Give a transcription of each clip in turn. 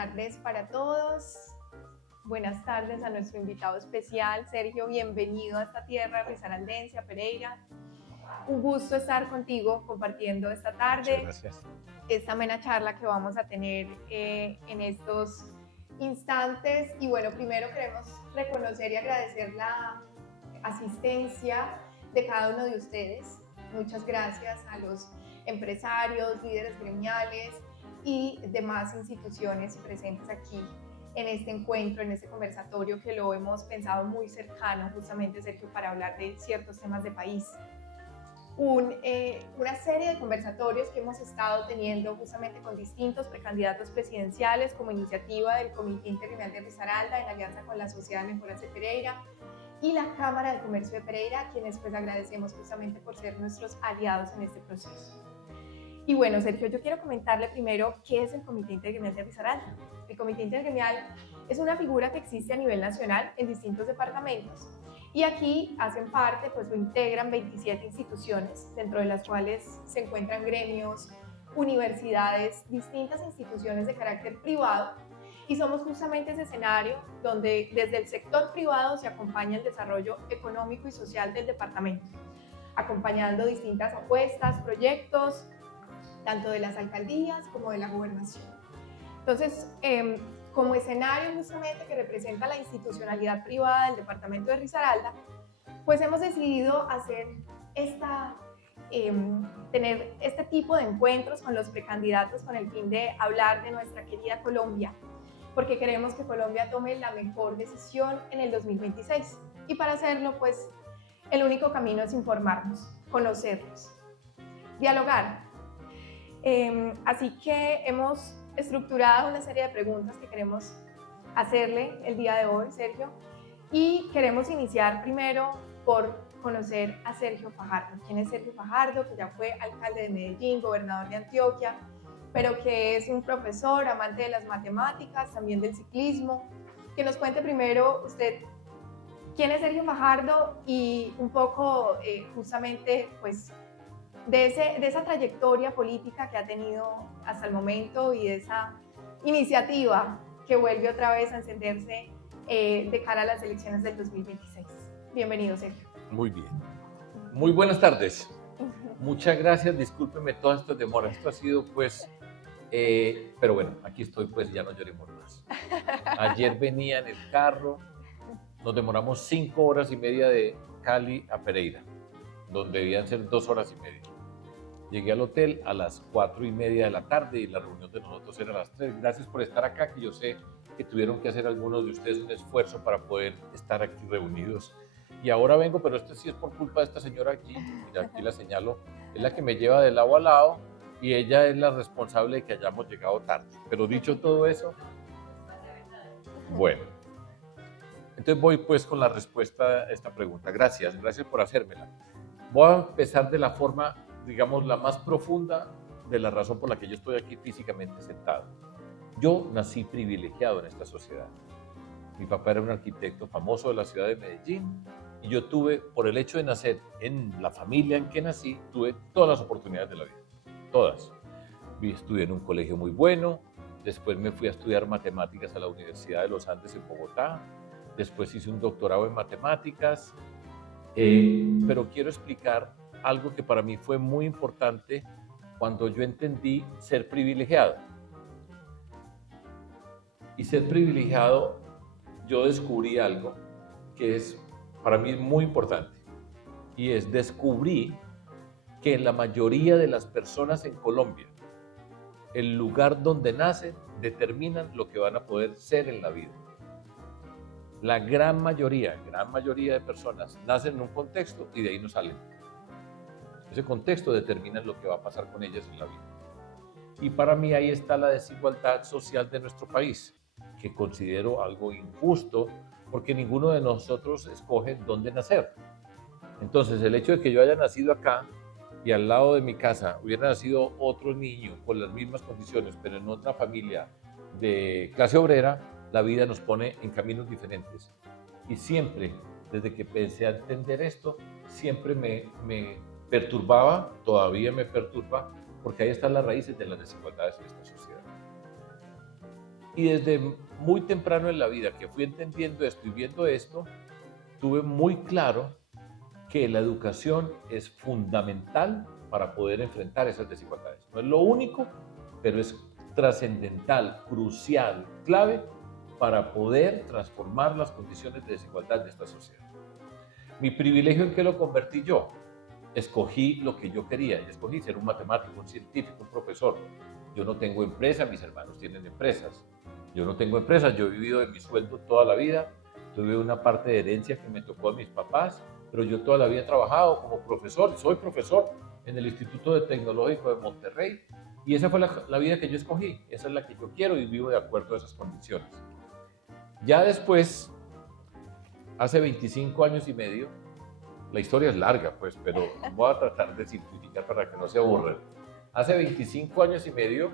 tardes para todos. Buenas tardes a nuestro invitado especial, Sergio. Bienvenido a esta tierra risaraldense, a Pereira. Un gusto estar contigo compartiendo esta tarde. Muchas gracias. Esta amena charla que vamos a tener en estos instantes. Y bueno, primero queremos reconocer y agradecer la asistencia de cada uno de ustedes. Muchas gracias a los empresarios, líderes gremiales y demás instituciones presentes aquí en este encuentro, en este conversatorio que lo hemos pensado muy cercano, justamente, Sergio, para hablar de ciertos temas de país. Una serie de conversatorios que hemos estado teniendo justamente con distintos precandidatos presidenciales como iniciativa del Comité Intergremial de Risaralda en alianza con la Sociedad de Mejoras de Pereira y la Cámara de Comercio de Pereira, a quienes pues agradecemos justamente por ser nuestros aliados en este proceso. Y bueno, Sergio, yo quiero comentarle primero qué es el Comité Intergremial de Risaralda. El Comité Intergremial es una figura que existe a nivel nacional en distintos departamentos y aquí hacen parte, pues lo integran 27 instituciones, dentro de las cuales se encuentran gremios, universidades, distintas instituciones de carácter privado, y somos justamente ese escenario donde desde el sector privado se acompaña el desarrollo económico y social del departamento, acompañando distintas apuestas, proyectos, tanto de las alcaldías como de la gobernación. Entonces, como escenario justamente que representa la institucionalidad privada del departamento de Risaralda, pues hemos decidido hacer tener este tipo de encuentros con los precandidatos con el fin de hablar de nuestra querida Colombia, porque queremos que Colombia tome la mejor decisión en el 2026. Y para hacerlo, pues, el único camino es informarnos, conocerlos, dialogar. Así que hemos estructurado una serie de preguntas que queremos hacerle el día de hoy, Sergio, y queremos iniciar primero por conocer a Sergio Fajardo. ¿Quién es Sergio Fajardo? Que ya fue alcalde de Medellín, gobernador de Antioquia, pero que es un profesor, amante de las matemáticas, también del ciclismo. Que nos cuente primero usted quién es Sergio Fajardo y un poco justamente pues de esa trayectoria política que ha tenido hasta el momento y de esa iniciativa que vuelve otra vez a encenderse de cara a las elecciones del 2026. Bienvenido, Sergio. Muy bien. Muy buenas tardes. Muchas gracias. Discúlpeme todas estas demoras. Esto ha sido pues... pero bueno, aquí estoy, pues ya no lloremos más. Ayer venía en el carro, nos demoramos 5 horas y media de Cali a Pereira, donde debían ser 2 horas y media. Llegué al hotel a las 4:30 de la tarde y la reunión de nosotros era a las 3. Gracias por estar acá, que yo sé que tuvieron que hacer algunos de ustedes un esfuerzo para poder estar aquí reunidos. Y ahora vengo, pero esto sí es por culpa de esta señora aquí, mira, aquí la señalo, es la que me lleva de lado a lado y ella es la responsable de que hayamos llegado tarde. Pero dicho todo eso, bueno, entonces voy pues con la respuesta a esta pregunta. Gracias por hacérmela. Voy a empezar de la forma, digamos, la más profunda de la razón por la que yo estoy aquí físicamente sentado. Yo nací privilegiado en esta sociedad. Mi papá era un arquitecto famoso de la ciudad de Medellín y yo tuve, por el hecho de nacer en la familia en que nací, tuve todas las oportunidades de la vida, todas. Estudié en un colegio muy bueno, después me fui a estudiar matemáticas a la Universidad de los Andes en Bogotá, después hice un doctorado en matemáticas, pero quiero explicar algo que para mí fue muy importante cuando yo entendí ser privilegiado. Y ser privilegiado, yo descubrí algo que es para mí muy importante, y es descubrí que la mayoría de las personas en Colombia, el lugar donde nacen determinan lo que van a poder ser en la vida. La gran mayoría de personas nacen en un contexto y de ahí no salen. Ese contexto determina lo que va a pasar con ellas en la vida. Y para mí ahí está la desigualdad social de nuestro país, que considero algo injusto porque ninguno de nosotros escoge dónde nacer. Entonces, el hecho de que yo haya nacido acá y al lado de mi casa hubiera nacido otro niño con las mismas condiciones, pero en otra familia de clase obrera, la vida nos pone en caminos diferentes. Y siempre, desde que empecé a entender esto, siempre me perturbaba, todavía me perturba, porque ahí están las raíces de las desigualdades en esta sociedad. Y desde muy temprano en la vida que fui entendiendo esto y viendo esto, tuve muy claro que la educación es fundamental para poder enfrentar esas desigualdades. No es lo único, pero es trascendental, crucial, clave para poder transformar las condiciones de desigualdad de esta sociedad. Mi privilegio, ¿en qué lo convertí yo? Escogí lo que yo quería, escogí ser un matemático, un científico, un profesor. Yo no tengo empresa, mis hermanos tienen empresas. Yo no tengo empresas, yo he vivido de mi sueldo toda la vida, tuve una parte de herencia que me tocó a mis papás, pero yo toda la vida he trabajado como profesor, soy profesor en el Instituto Tecnológico de Monterrey, y esa fue la vida que yo escogí, esa es la que yo quiero y vivo de acuerdo a esas condiciones. Ya después, hace 25 años y medio, la historia es larga, pues, pero voy a tratar de simplificar para que no se aburran. Hace 25 años y medio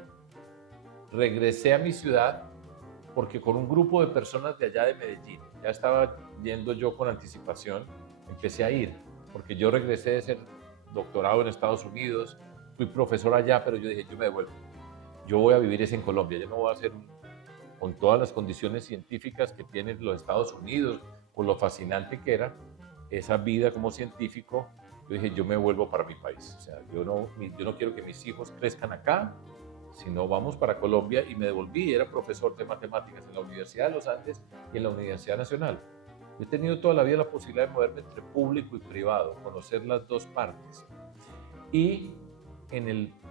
regresé a mi ciudad porque con un grupo de personas de allá de Medellín, ya estaba yendo yo con anticipación, empecé a ir, porque yo regresé de ser doctorado en Estados Unidos, fui profesor allá, pero yo dije, yo me devuelvo, yo voy a vivir es en Colombia, yo no voy a hacer con todas las condiciones científicas que tienen los Estados Unidos, con lo fascinante que era esa vida como científico, yo dije, yo me vuelvo para mi país, o sea, yo no quiero que mis hijos crezcan acá, sino vamos para Colombia, y me devolví, era profesor de matemáticas en la Universidad de los Andes y en la Universidad Nacional. He tenido toda la vida la posibilidad de moverme entre público y privado, conocer las dos partes. Y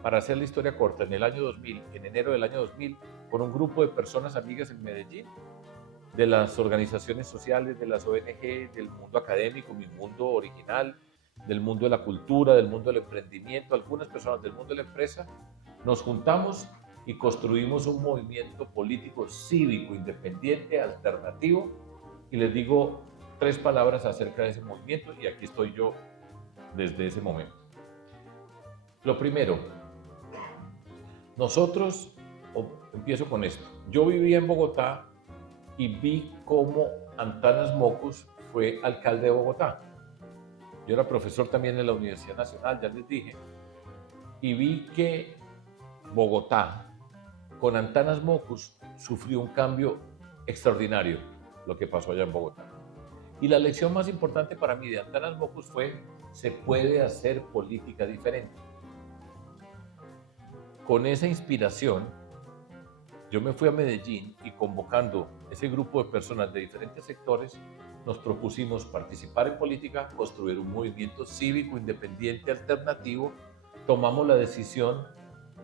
para hacer la historia corta, en el año 2000, en enero del año 2000, con un grupo de personas amigas en Medellín, de las organizaciones sociales, de las ONG, del mundo académico, mi mundo original, del mundo de la cultura, del mundo del emprendimiento, algunas personas del mundo de la empresa, nos juntamos y construimos un movimiento político cívico, independiente, alternativo, y les digo 3 palabras acerca de ese movimiento, y aquí estoy yo desde ese momento. Lo primero, nosotros, empiezo con esto, yo vivía en Bogotá y vi cómo Antanas Mockus fue alcalde de Bogotá. Yo era profesor también en la Universidad Nacional, ya les dije, y vi que Bogotá, con Antanas Mockus, sufrió un cambio extraordinario, lo que pasó allá en Bogotá. Y la lección más importante para mí de Antanas Mockus fue, se puede hacer política diferente. Con esa inspiración, yo me fui a Medellín y, convocando ese grupo de personas de diferentes sectores, nos propusimos participar en política, construir un movimiento cívico independiente alternativo. Tomamos la decisión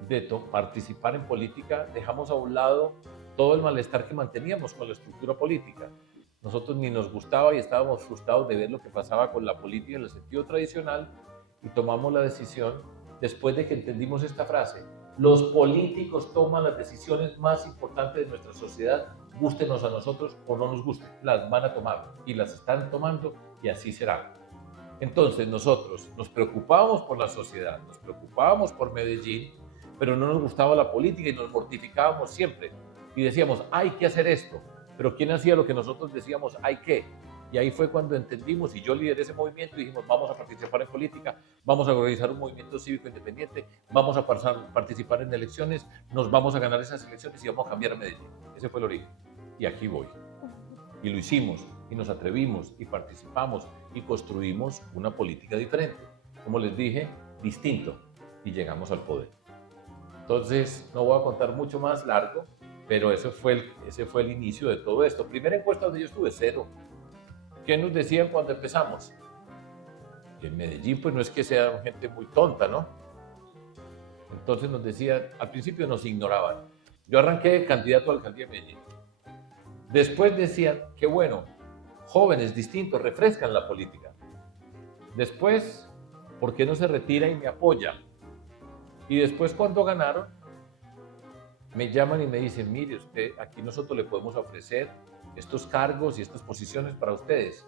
de participar en política, dejamos a un lado todo el malestar que manteníamos con la estructura política. Nosotros ni nos gustaba y estábamos frustrados de ver lo que pasaba con la política en el sentido tradicional, y tomamos la decisión, después de que entendimos esta frase: los políticos toman las decisiones más importantes de nuestra sociedad, gústenos a nosotros o no nos gusten, las van a tomar y las están tomando, y así será. Entonces nosotros nos preocupábamos por la sociedad, nos preocupábamos por Medellín, pero no nos gustaba la política y nos mortificábamos siempre. Y decíamos, hay que hacer esto, pero ¿quién hacía lo que nosotros decíamos hay que? Y ahí fue cuando entendimos, y yo lideré ese movimiento, y dijimos, vamos a participar en política, vamos a organizar un movimiento cívico independiente, vamos a participar en elecciones, nos vamos a ganar esas elecciones y vamos a cambiar a Medellín. Ese fue el origen. Y aquí voy. Y lo hicimos, y nos atrevimos, y participamos, y construimos una política diferente. Como les dije, distinto, y llegamos al poder. Entonces, no voy a contar mucho más largo, pero ese fue el inicio de todo esto. Primera encuesta donde yo estuve, 0. ¿Qué nos decían cuando empezamos? Que en Medellín pues no es que sea gente muy tonta, ¿no? Entonces nos decían, al principio nos ignoraban. Yo arranqué de candidato a la alcaldía de Medellín. Después decían, qué bueno, jóvenes distintos, refrescan la política. Después, ¿por qué no se retira y me apoya? Y después, cuando ganaron, me llaman y me dicen, mire usted, aquí nosotros le podemos ofrecer estos cargos y estas posiciones para ustedes.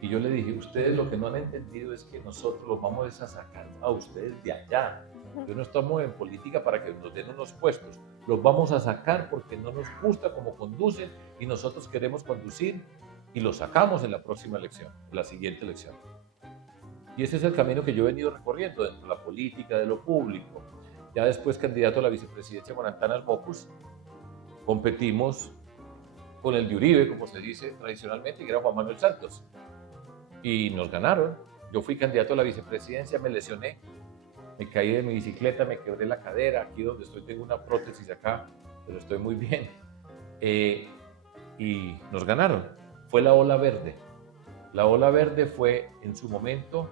Y yo le dije, ustedes lo que no han entendido es que nosotros los vamos a sacar a ustedes de allá. Yo no estamos en política para que nos den unos puestos. Los vamos a sacar porque no nos gusta cómo conducen y nosotros queremos conducir, y los sacamos en la próxima elección, en la siguiente elección. Y ese es el camino que yo he venido recorriendo dentro de la política, de lo público. Ya después candidato a la vicepresidencia con Antanas Mockus, competimos con el de Uribe, como se dice tradicionalmente, que era Juan Manuel Santos. Y nos ganaron. Yo fui candidato a la vicepresidencia, me lesioné, me caí de mi bicicleta, me quebré la cadera. Aquí donde estoy tengo una prótesis acá, pero estoy muy bien. Y nos ganaron. Fue la ola verde. La ola verde fue en su momento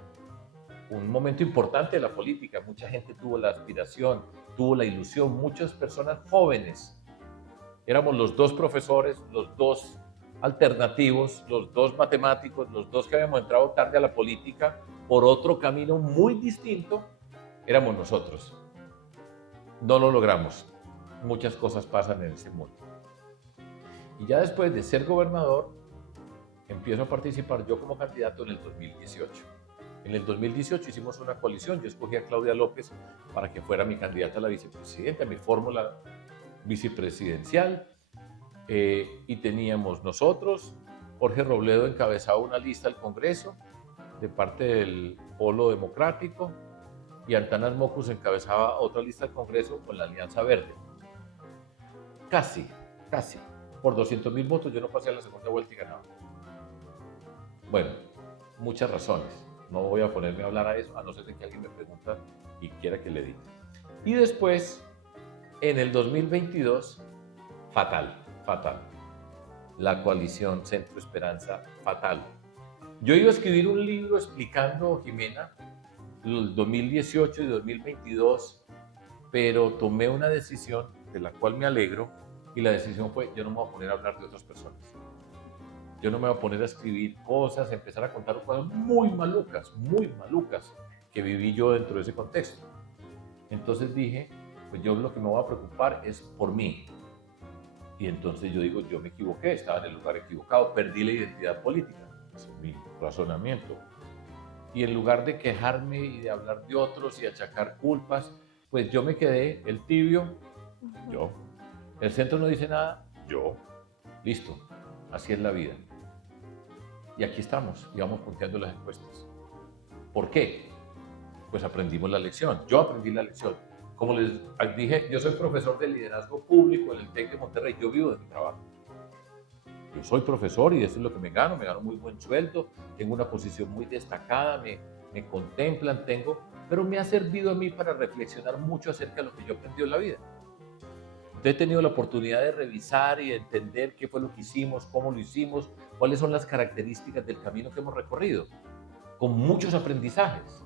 un momento importante de la política. Mucha gente tuvo la aspiración, tuvo la ilusión, muchas personas jóvenes. Éramos los dos profesores, los dos alternativos, los dos matemáticos, los dos que habíamos entrado tarde a la política por otro camino muy distinto, éramos nosotros. No lo logramos. Muchas cosas pasan en ese mundo. Y ya después de ser gobernador, empiezo a participar yo como candidato en el 2018. En el 2018 hicimos una coalición, yo escogí a Claudia López para que fuera mi candidata a la vicepresidenta, mi fórmula vicepresidencial, y teníamos nosotros, Jorge Robledo encabezaba una lista al Congreso de parte del Polo Democrático y Antanas Mocus encabezaba otra lista al Congreso con la Alianza Verde. Casi, por 200.000 votos yo no pasé a la segunda vuelta y ganaba. Bueno, muchas razones. No voy a ponerme a hablar a eso, a no ser de que alguien me pregunta y quiera que le diga. Y después, en el 2022, fatal. La coalición Centro Esperanza, fatal. Yo iba a escribir un libro explicando, Jimena, el 2018 y 2022, pero tomé una decisión de la cual me alegro, y la decisión fue, yo no me voy a poner a hablar de otras personas. Yo no me voy a poner a escribir cosas, a empezar a contar cosas muy malucas, que viví yo dentro de ese contexto. Entonces dije, pues yo lo que me voy a preocupar es por mí. Y entonces yo digo, yo me equivoqué, estaba en el lugar equivocado, perdí la identidad política. Ese es mi razonamiento. Y en lugar de quejarme y de hablar de otros y achacar culpas, pues yo me quedé el tibio, yo. El centro no dice nada, yo. Listo, así es la vida. Y aquí estamos, y vamos punteando las encuestas. ¿Por qué? Pues aprendimos la lección. Yo aprendí la lección. Como les dije, yo soy profesor de liderazgo público en el TEC de Monterrey. Yo vivo de mi trabajo. Yo soy profesor y eso es lo que me gano muy buen sueldo, tengo una posición muy destacada, me contemplan, pero me ha servido a mí para reflexionar mucho acerca de lo que yo aprendí en la vida. Entonces he tenido la oportunidad de revisar y de entender qué fue lo que hicimos, cómo lo hicimos, cuáles son las características del camino que hemos recorrido, con muchos aprendizajes.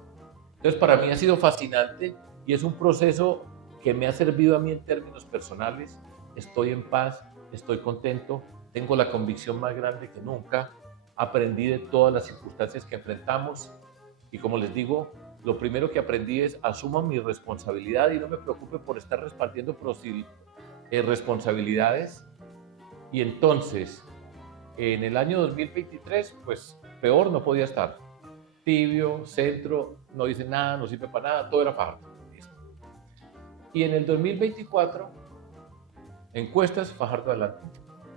Entonces para mí ha sido fascinante y es un proceso que me ha servido a mí en términos personales. Estoy en paz, estoy contento, tengo la convicción más grande que nunca, aprendí de todas las circunstancias que enfrentamos y como les digo, lo primero que aprendí es asuma mi responsabilidad y no me preocupe por estar repartiendo responsabilidades. Y entonces, en el año 2023, pues peor no podía estar. Tibio, centro, no dice nada, no sirve para nada, todo era Fajardo. Y en el 2024, encuestas, Fajardo adelante.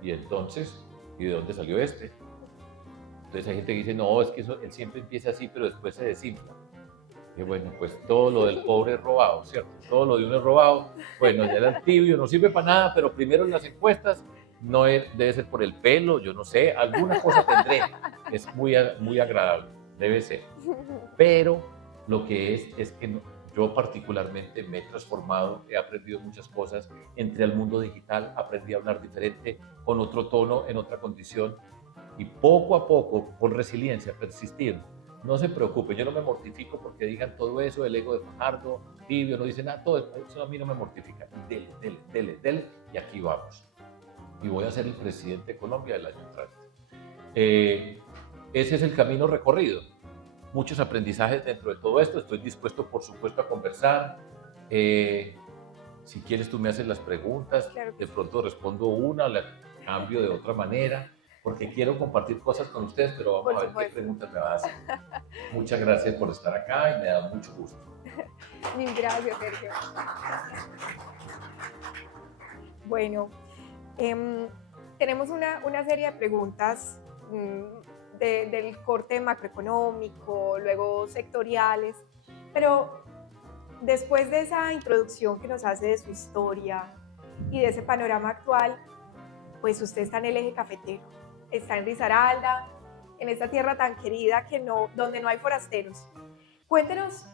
Y entonces, ¿y de dónde salió este? Entonces hay gente que dice, no, es que eso, él siempre empieza así, pero después se desinfla. Y bueno, pues todo lo del pobre es robado, ¿cierto? Todo lo de uno es robado. Bueno, ya era el tibio, no sirve para nada, pero primero en las encuestas, no es, debe ser por el pelo, yo no sé, alguna cosa tendré. Es muy agradable, debe ser. Pero lo que es que no, yo particularmente me he transformado, he aprendido muchas cosas, entré al mundo digital, aprendí a hablar diferente, con otro tono, en otra condición, y poco a poco, con resiliencia, persistir. No se preocupe, yo no me mortifico porque digan todo eso, el ego de Fajardo, tibio, no dice nada, todo eso a mí no me mortifica. Dele, y aquí vamos. Y voy a ser el presidente de Colombia el año entrante. Ese es el camino recorrido. Muchos aprendizajes dentro de todo esto. Estoy dispuesto, por supuesto, a conversar. Si quieres, tú me haces las preguntas. Claro. De pronto respondo una, la cambio de otra manera, porque quiero compartir cosas con ustedes, pero vamos a ver qué preguntas me van a hacer. Muchas gracias por estar acá y me da mucho gusto. Mil gracias, Sergio. Bueno, tenemos una serie de preguntas del corte macroeconómico, luego sectoriales, pero después de esa introducción que nos hace de su historia, Y de ese panorama actual, pues usted está en el eje cafetero, está en Risaralda, en esta tierra tan querida donde no hay forasteros. Cuéntenos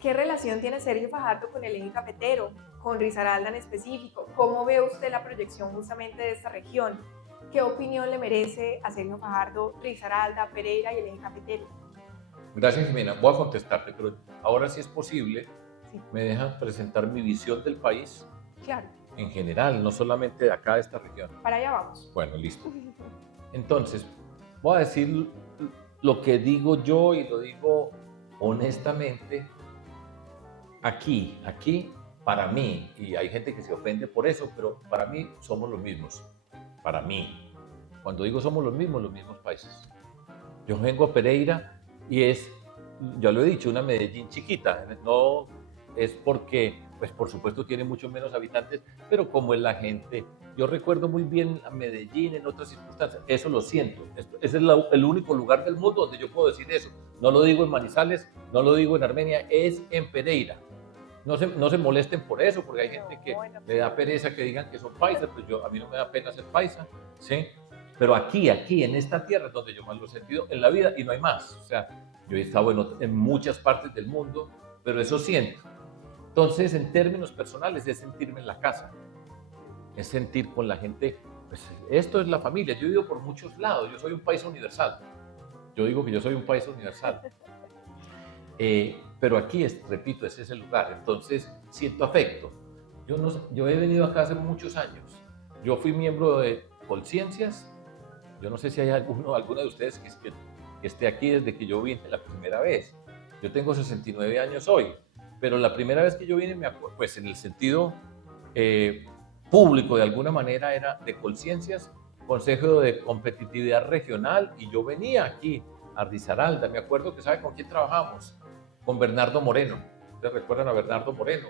qué relación tiene Sergio Fajardo con el eje cafetero, con Risaralda en específico. ¿Cómo ve usted la proyección justamente de esta región? ¿Qué opinión le merece a Sergio Fajardo, Risaralda, Pereira y el eje cafetero? Gracias, Jimena. Voy a contestarte, pero ahora sí es posible. Sí. ¿Me dejan presentar mi visión del país? Claro. En general, no solamente de acá, de esta región. Para allá vamos. Bueno, listo. Entonces, voy a decir lo que digo yo y lo digo honestamente. Aquí, para mí, y hay gente que se ofende por eso, pero para mí somos los mismos. Para mí. Cuando digo somos los mismos países. Yo vengo a Pereira y es, ya lo he dicho, una Medellín chiquita. No es porque, pues por supuesto tiene mucho menos habitantes, pero como es la gente. Yo recuerdo muy bien a Medellín en otras circunstancias. Eso lo siento. Ese es el único lugar del mundo donde yo puedo decir eso. No lo digo en Manizales, no lo digo en Armenia, es en Pereira. No se molesten por eso, porque hay gente que le da pereza que digan que son paisas, pues a mí no me da pena ser paisa, ¿sí? Pero aquí, en esta tierra es donde yo más lo he sentido en la vida y no hay más. O sea, yo he estado en muchas partes del mundo, pero eso siento. Entonces, en términos personales, es sentirme en la casa, es sentir con la gente, pues esto es la familia. Yo he ido por muchos lados, yo soy un país universal. Yo digo que yo soy un país universal. Pero aquí, repito, ese es el lugar. Entonces, siento afecto. Yo he venido acá hace muchos años. Yo fui miembro de Colciencias. Yo no sé si hay alguna de ustedes que esté aquí desde que yo vine la primera vez. Yo tengo 69 años hoy, pero la primera vez que yo vine, me acuerdo, pues en el sentido público de alguna manera era de Colciencias, Consejo de Competitividad Regional, y yo venía aquí a Risaralda. Me acuerdo que, ¿sabe con quién trabajamos? Con Bernardo Moreno. ¿Ustedes recuerdan a Bernardo Moreno?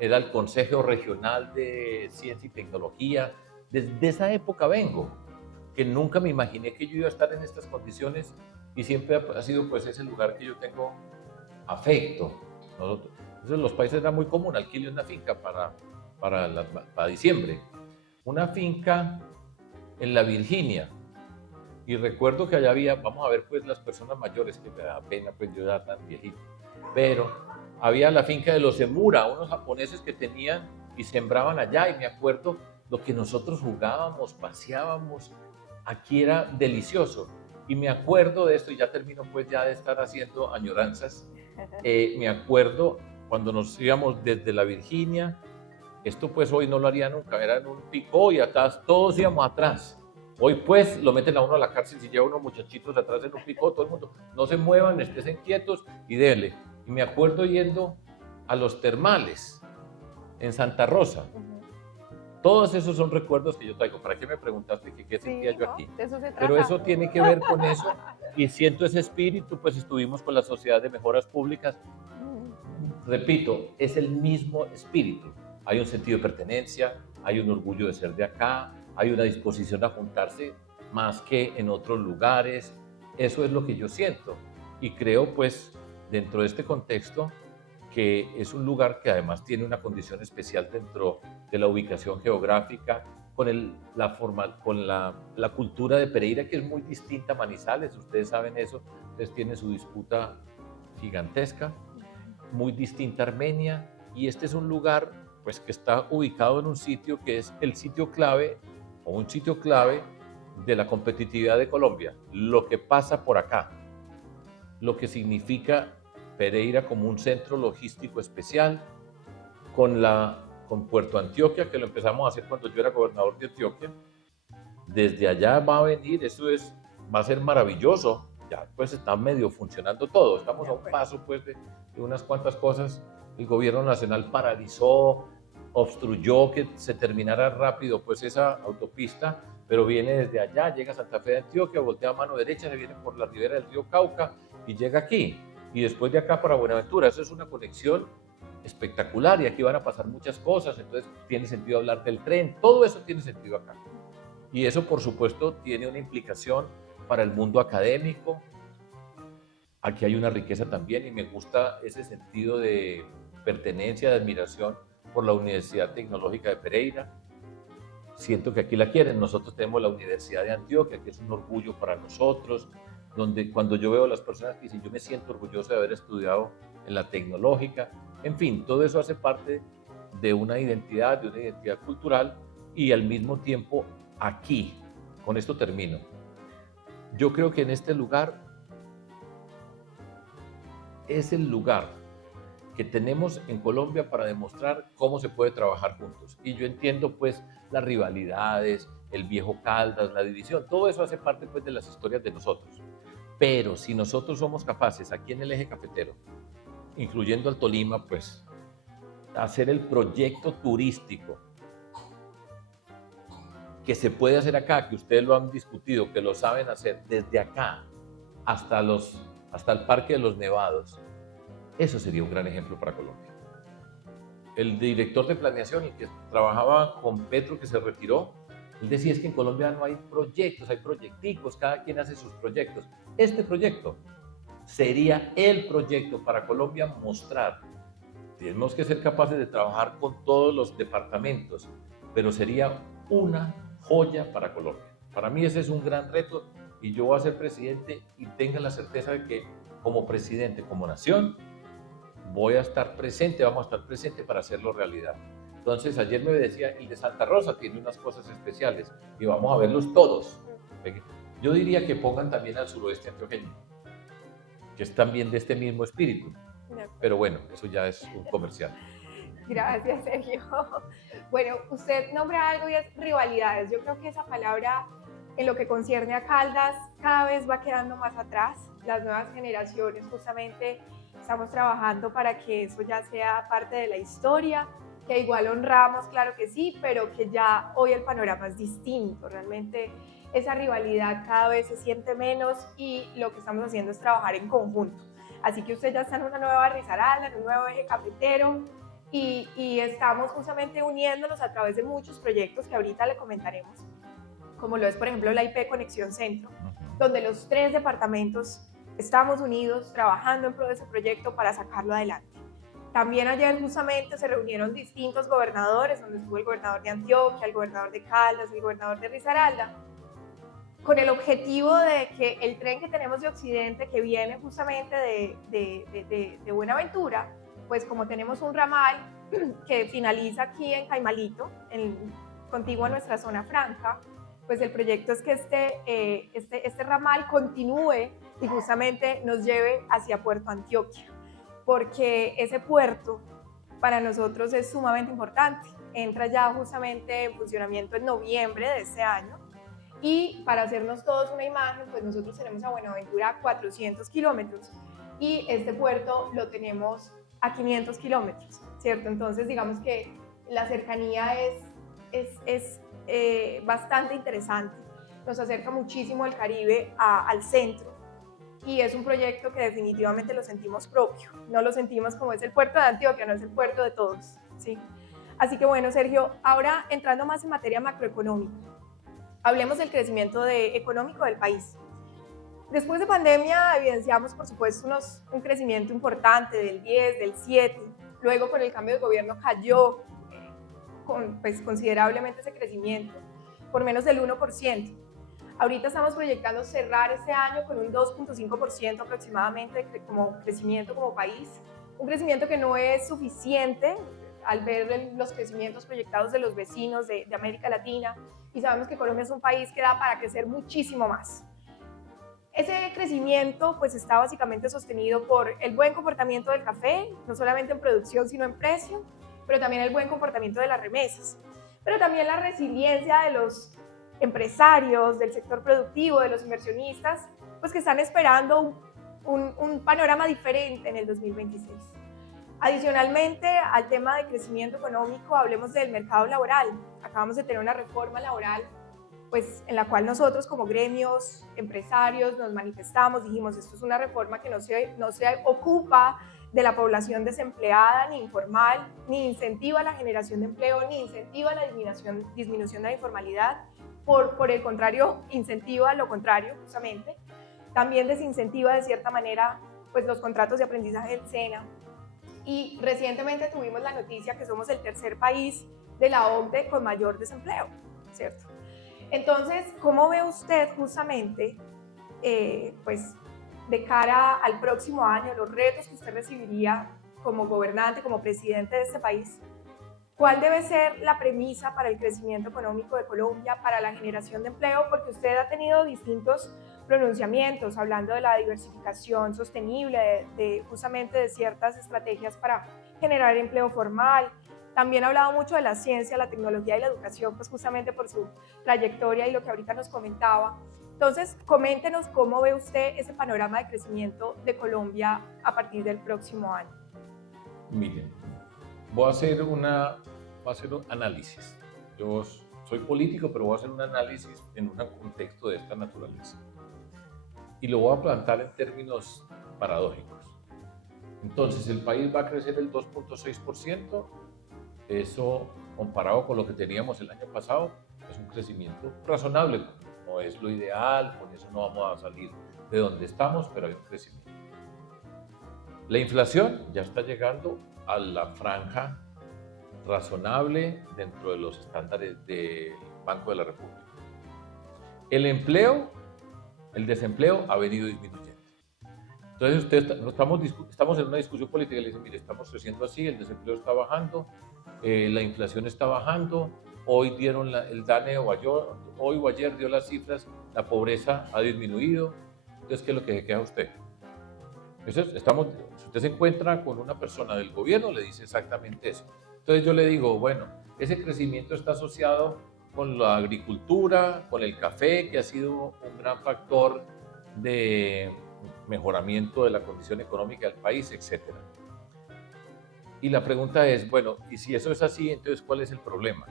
Era el Consejo Regional de Ciencia y Tecnología. Desde esa época vengo, que nunca me imaginé que yo iba a estar en estas condiciones, y siempre ha sido pues ese lugar que yo tengo afecto. Entonces, los países era muy común, alquile una finca para diciembre. Una finca en la Virginia. Y recuerdo que allá había, vamos a ver pues las personas mayores, que me da pena pues yo era tan viejito, pero había la finca de los Emura, unos japoneses que tenían y sembraban allá, y me acuerdo lo que nosotros jugábamos, paseábamos, aquí era delicioso. Y me acuerdo de esto, y ya termino pues ya de estar haciendo añoranzas, me acuerdo cuando nos íbamos desde la Virginia, esto pues hoy no lo haría nunca, era en un picó y atrás, todos íbamos atrás. Hoy pues lo meten a uno a la cárcel si lleva unos muchachitos atrás en un picó, todo el mundo, no se muevan, estén quietos y dele. Y me acuerdo yendo a los termales en Santa Rosa. Todos esos son recuerdos que yo traigo. ¿Para qué me preguntaste qué sentía yo aquí? De eso se trata. Pero eso tiene que ver con eso, y siento ese espíritu. Pues estuvimos con la Sociedad de Mejoras Públicas. Repito, es el mismo espíritu. Hay un sentido de pertenencia, hay un orgullo de ser de acá, hay una disposición a juntarse más que en otros lugares. Eso es lo que yo siento, y creo pues dentro de este contexto que es un lugar que además tiene una condición especial dentro de la ubicación geográfica, con la cultura de Pereira, que es muy distinta a Manizales. Ustedes saben eso. Ustedes tienen su disputa gigantesca, muy distinta a Armenia, y este es un lugar pues que está ubicado en un sitio que es el sitio clave, o un sitio clave de la competitividad de Colombia. Lo que pasa por acá, lo que significa Pereira como un centro logístico especial, con Puerto Antioquia, que lo empezamos a hacer cuando yo era gobernador de Antioquia. Desde allá va a venir, va a ser maravilloso. Ya pues está medio funcionando todo, estamos a un paso pues de unas cuantas cosas. El gobierno nacional paralizó, obstruyó que se terminara rápido pues esa autopista, pero viene desde allá, llega a Santa Fe de Antioquia, voltea a mano derecha, se viene por la ribera del río Cauca y llega aquí, y después de acá para Buenaventura. Eso es una conexión espectacular, y aquí van a pasar muchas cosas. Entonces tiene sentido hablar del tren, todo eso tiene sentido acá, y eso por supuesto tiene una implicación para el mundo académico. Aquí hay una riqueza también, y me gusta ese sentido de pertenencia, de admiración por la Universidad Tecnológica de Pereira. siento que aquí la quieren. Nosotros tenemos la Universidad de Antioquia, que es un orgullo para nosotros, donde cuando yo veo a las personas que dicen, yo me siento orgulloso de haber estudiado en la tecnológica, en fin, todo eso hace parte de una identidad cultural, y al mismo tiempo aquí, con esto termino, yo creo que en este lugar es el lugar que tenemos en Colombia para demostrar cómo se puede trabajar juntos. Y yo entiendo pues las rivalidades, el viejo Caldas, la división, todo eso hace parte pues de las historias de nosotros. Pero si nosotros somos capaces aquí en el eje cafetero, incluyendo al Tolima, pues hacer el proyecto turístico que se puede hacer acá, que ustedes lo han discutido, que lo saben hacer desde acá hasta el Parque de los Nevados, eso sería un gran ejemplo para Colombia. El director de planeación, el que trabajaba con Petro, que se retiró, él decía, es que en Colombia no hay proyectos, hay proyecticos, cada quien hace sus proyectos. Este proyecto sería el proyecto para Colombia, mostrar. Tenemos que ser capaces de trabajar con todos los departamentos, pero sería una joya para Colombia. Para mí ese es un gran reto, y yo voy a ser presidente, y tengan la certeza de que como presidente, como nación, voy a estar presente, vamos a estar presente para hacerlo realidad. Entonces, ayer me decía, el de Santa Rosa tiene unas cosas especiales y vamos a verlos todos. Yo diría que pongan también al suroeste antioqueño, que es también de este mismo espíritu. Pero bueno, eso ya es un comercial. Gracias, Sergio. Bueno, usted nombra algo y es rivalidades. Yo creo que esa palabra, en lo que concierne a Caldas, cada vez va quedando más atrás. Las nuevas generaciones justamente estamos trabajando para que eso ya sea parte de la historia, que igual honramos, claro que sí, pero que ya hoy el panorama es distinto. Realmente esa rivalidad cada vez se siente menos, y lo que estamos haciendo es trabajar en conjunto. Así que usted ya está en una nueva Risaralda, en un nuevo eje cafetero, y estamos justamente uniéndonos a través de muchos proyectos que ahorita le comentaremos, como lo es, por ejemplo, la IP Conexión Centro, donde los 3 departamentos estamos unidos trabajando en pro de ese proyecto para sacarlo adelante. También ayer justamente se reunieron distintos gobernadores, donde estuvo el gobernador de Antioquia, el gobernador de Caldas, el gobernador de Risaralda, con el objetivo de que el tren que tenemos de Occidente, que viene justamente de Buenaventura, pues como tenemos un ramal que finaliza aquí en Caimalito, contiguo a nuestra zona franca, pues el proyecto es que este ramal continúe y justamente nos lleve hacia Puerto Antioquia, porque ese puerto para nosotros es sumamente importante. Entra ya justamente en funcionamiento en noviembre de este año, y para hacernos todos una imagen, pues nosotros tenemos a Buenaventura a 400 kilómetros y este puerto lo tenemos a 500 kilómetros, ¿cierto? Entonces digamos que la cercanía es bastante interesante, nos acerca muchísimo el Caribe al centro, y es un proyecto que definitivamente lo sentimos propio, no lo sentimos como es el puerto de Antioquia, no es el puerto de todos, ¿sí? Así que bueno, Sergio, ahora entrando más en materia macroeconómica, hablemos del crecimiento económico del país. Después de pandemia evidenciamos, por supuesto, un crecimiento importante del 10, del 7. Luego, con el cambio de gobierno cayó considerablemente ese crecimiento, por menos del 1%. Ahorita estamos proyectando cerrar este año con un 2.5% aproximadamente como crecimiento como país. Un crecimiento que no es suficiente al ver los crecimientos proyectados de los vecinos de América Latina, y sabemos que Colombia es un país que da para crecer muchísimo más. Ese crecimiento pues está básicamente sostenido por el buen comportamiento del café, no solamente en producción sino en precio, pero también el buen comportamiento de las remesas, pero también la resiliencia de los empresarios, del sector productivo, de los inversionistas, pues que están esperando un panorama diferente en el 2026. Adicionalmente al tema de crecimiento económico, hablemos del mercado laboral. Acabamos de tener una reforma laboral pues, en la cual nosotros como gremios, empresarios, nos manifestamos, dijimos, esto es una reforma que no se ocupa de la población desempleada ni informal, ni incentiva la generación de empleo, ni incentiva la disminución de la informalidad, por el contrario, incentiva lo contrario justamente. También desincentiva de cierta manera pues, los contratos de aprendizaje del SENA. Y recientemente tuvimos la noticia que somos el tercer país de la OCDE con mayor desempleo. ¿cierto? Entonces, ¿cómo ve usted justamente, pues, de cara al próximo año, los retos que usted recibiría como gobernante, como presidente de este país? ¿Cuál debe ser la premisa para el crecimiento económico de Colombia, para la generación de empleo? Porque usted ha tenido distintos pronunciamientos hablando de la diversificación sostenible, justamente de ciertas estrategias para generar empleo formal. También ha hablado mucho de la ciencia, la tecnología y la educación, pues justamente por su trayectoria y lo que ahorita nos comentaba. Entonces, coméntenos cómo ve usted ese panorama de crecimiento de Colombia a partir del próximo año. Miren, voy a hacer un análisis. Yo soy político, pero voy a hacer un análisis en un contexto de esta naturaleza. Y lo voy a plantear en términos paradójicos. Entonces, el país va a crecer el 2.6%. Eso, comparado con lo que teníamos el año pasado, es un crecimiento razonable. No es lo ideal, con eso no vamos a salir de donde estamos, pero hay un crecimiento. La inflación ya está llegando a la franja razonable dentro de los estándares del Banco de la República. El desempleo ha venido disminuyendo. Entonces, estamos en una discusión política y le dicen, mire, estamos creciendo así, el desempleo está bajando, la inflación está bajando, hoy dieron el DANE hoy o ayer dio las cifras, la pobreza ha disminuido. Entonces, ¿qué es lo que se queja usted? Entonces, si usted se encuentra con una persona del gobierno, le dice exactamente eso. Entonces yo le digo, bueno, ese crecimiento está asociado con la agricultura, con el café, que ha sido un gran factor de mejoramiento de la condición económica del país, etc. Y la pregunta es, bueno, y si eso es así, entonces ¿cuál es el problema?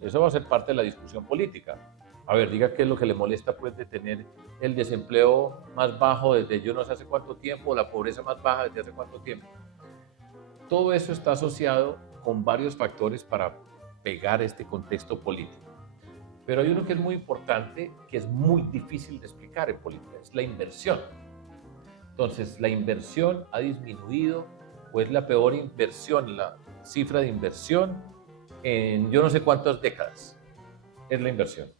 Eso va a ser parte de la discusión política. A ver, diga qué es lo que le molesta pues de tener el desempleo más bajo desde yo no sé hace cuánto tiempo, la pobreza más baja desde hace cuánto tiempo. Todo eso está asociado con varios factores para pegar este contexto político. Pero hay uno que es muy importante, que es muy difícil de explicar en política, es la inversión. Entonces, la inversión ha disminuido, o es la peor inversión, la cifra de inversión en yo no sé cuántas décadas. Es la inversión.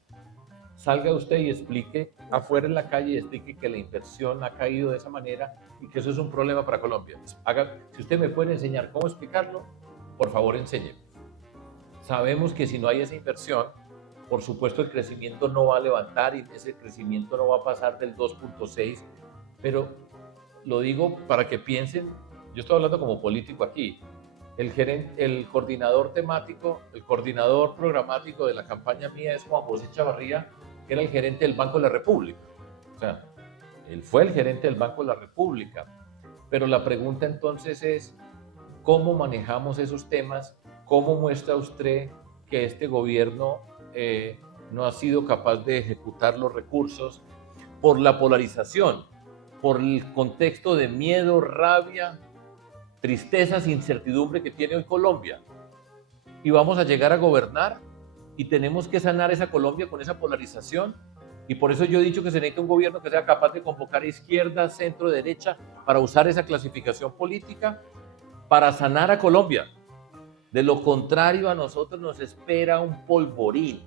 Salga usted y explique afuera en la calle y explique que la inversión ha caído de esa manera y que eso es un problema para Colombia. Si usted me puede enseñar cómo explicarlo, por favor enséñeme. Sabemos que si no hay esa inversión, por supuesto el crecimiento no va a levantar y ese crecimiento no va a pasar del 2.6, pero lo digo para que piensen, yo estoy hablando como político aquí, el coordinador temático, el coordinador programático de la campaña mía es Juan José Chavarría, que era el gerente del Banco de la República. O sea, él fue el gerente del Banco de la República. Pero la pregunta entonces es, ¿cómo manejamos esos temas? ¿Cómo muestra usted que este gobierno no ha sido capaz de ejecutar los recursos por la polarización, por el contexto de miedo, rabia, tristezas, incertidumbre que tiene hoy Colombia? Y vamos a llegar a gobernar y tenemos que sanar esa Colombia con esa polarización. Y por eso yo he dicho que se necesita un gobierno que sea capaz de convocar izquierda, centro, derecha, para usar esa clasificación política para sanar a Colombia. De lo contrario, a nosotros nos espera un polvorín,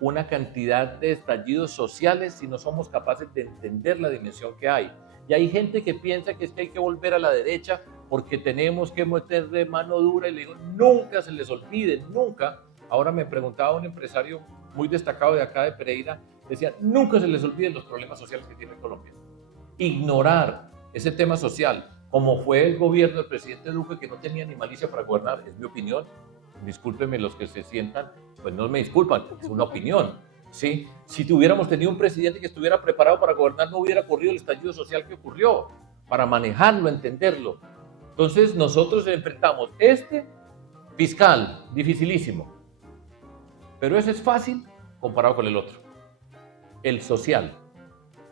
una cantidad de estallidos sociales si no somos capaces de entender la dimensión que hay. Y hay gente que piensa que es que hay que volver a la derecha porque tenemos que meterle mano dura, y le digo, nunca se les olvide, nunca. Ahora me preguntaba un empresario muy destacado de acá de Pereira, decía, nunca se les olviden los problemas sociales que tiene Colombia. Ignorar ese tema social, como fue el gobierno del presidente Duque, que no tenía ni malicia para gobernar, es mi opinión. Discúlpenme los que se sientan, pues no me disculpan, es una opinión. ¿Sí? Si tuviéramos tenido un presidente que estuviera preparado para gobernar, no hubiera ocurrido el estallido social que ocurrió, para manejarlo, entenderlo. Entonces nosotros enfrentamos fiscal, dificilísimo, pero ese es fácil comparado con el otro. El social,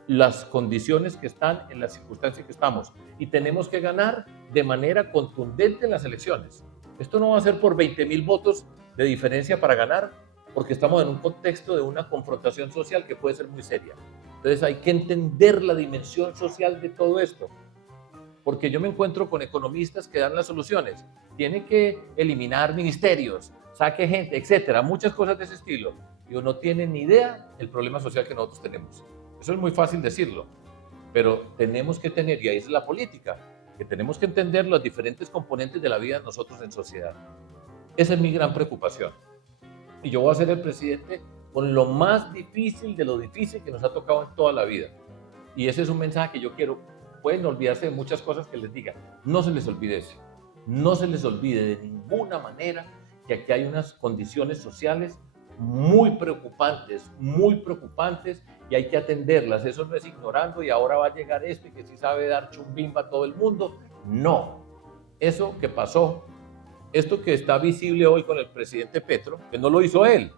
las condiciones que están en las circunstancias que estamos, y tenemos que ganar de manera contundente en las elecciones. Esto no va a ser por 20.000 votos de diferencia para ganar, porque estamos en un contexto de una confrontación social que puede ser muy seria. Entonces hay que entender la dimensión social de todo esto. porque yo me encuentro con economistas que dan las soluciones. Tiene que eliminar ministerios, saque gente, etcétera, muchas cosas de ese estilo. Y uno no tiene ni idea del problema social que nosotros tenemos. Eso es muy fácil decirlo, pero tenemos que tener, y ahí es la política, que tenemos que entender los diferentes componentes de la vida de nosotros en sociedad. Esa es mi gran preocupación. Y yo voy a ser el presidente con lo más difícil de lo difícil que nos ha tocado en toda la vida. Y ese es un mensaje que yo quiero. Pueden olvidarse de muchas cosas que les diga. No se les olvide eso. No se les olvide de ninguna manera que aquí hay unas condiciones sociales muy preocupantes y hay que atenderlas. Eso no es ignorando y ahora va a llegar esto y que sí sabe dar chumbimba a todo el mundo. No. Eso que pasó, esto que está visible hoy con el presidente Petro, que no lo hizo él.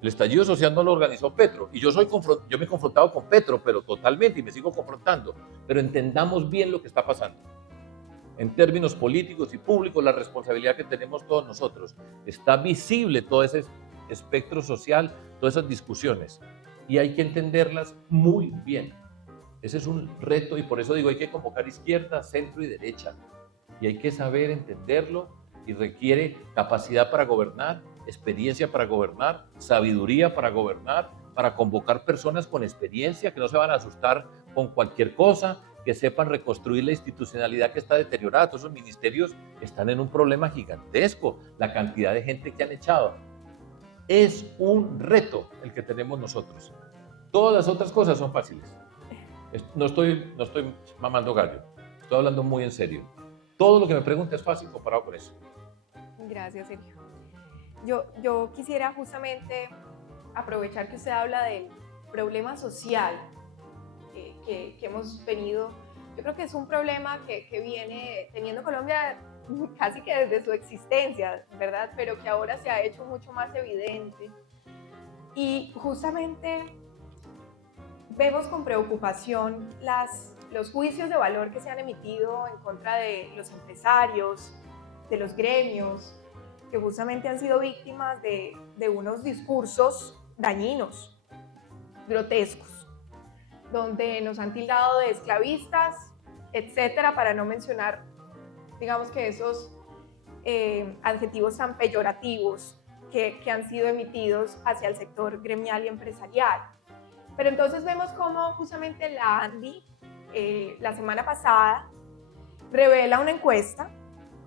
El estallido social no lo organizó Petro. Y yo me he confrontado con Petro, pero totalmente, y me sigo confrontando. Pero entendamos bien lo que está pasando. En términos políticos y públicos, la responsabilidad que tenemos todos nosotros. Está visible todo ese espectro social, todas esas discusiones. Y hay que entenderlas muy bien. Ese es un reto y por eso digo, hay que convocar izquierda, centro y derecha. Y hay que saber entenderlo y requiere capacidad para gobernar, experiencia para gobernar, sabiduría para gobernar, para convocar personas con experiencia que no se van a asustar con cualquier cosa, que sepan reconstruir la institucionalidad que está deteriorada. Todos esos ministerios están en un problema gigantesco, la cantidad de gente que han echado. Es un reto el que tenemos nosotros. Todas las otras cosas son fáciles. No estoy mamando gallo, estoy hablando muy en serio. Todo lo que me pregunta es fácil comparado con eso. Gracias, Sergio. Yo quisiera justamente aprovechar que usted habla del problema social que hemos venido. Yo creo que es un problema que viene teniendo Colombia casi que desde su existencia, ¿verdad? Pero que ahora se ha hecho mucho más evidente. Y justamente vemos con preocupación los juicios de valor que se han emitido en contra de los empresarios, de los gremios, que justamente han sido víctimas de unos discursos dañinos, grotescos, donde nos han tildado de esclavistas, etcétera, para no mencionar, digamos que esos adjetivos tan peyorativos que han sido emitidos hacia el sector gremial y empresarial. Pero entonces vemos cómo justamente la ANDI, la semana pasada, revela una encuesta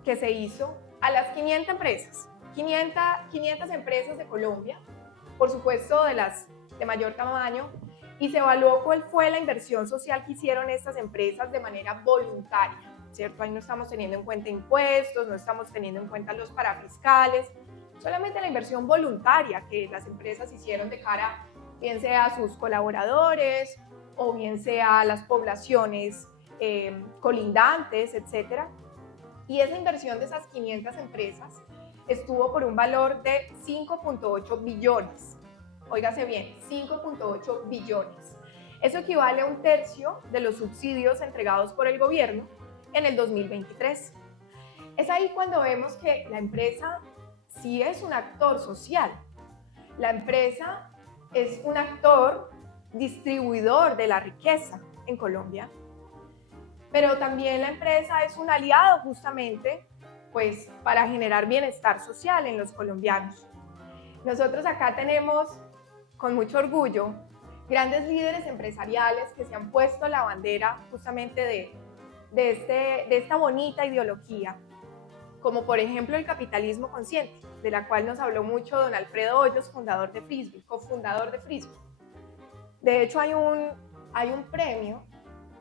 que se hizo a las 500 empresas, 500 empresas de Colombia, por supuesto de las de mayor tamaño, y se evaluó cuál fue la inversión social que hicieron estas empresas de manera voluntaria, ¿cierto? Ahí no estamos teniendo en cuenta impuestos, no estamos teniendo en cuenta los parafiscales, solamente la inversión voluntaria que las empresas hicieron de cara, bien sea a sus colaboradores o bien sea a las poblaciones colindantes, etcétera. Y esa inversión de esas 500 empresas estuvo por un valor de 5.8 billones. Óigase bien, 5.8 billones. Eso equivale a un tercio de los subsidios entregados por el gobierno en el 2023. Es ahí cuando vemos que la empresa sí es un actor social. La empresa es un actor distribuidor de la riqueza en Colombia. Pero también la empresa es un aliado justamente pues, para generar bienestar social en los colombianos. Nosotros acá tenemos con mucho orgullo grandes líderes empresariales que se han puesto la bandera justamente de esta bonita ideología, como por ejemplo el capitalismo consciente, de la cual nos habló mucho don Alfredo Hoyos, fundador de Frisbee, cofundador de Frisbee. De hecho, hay un premio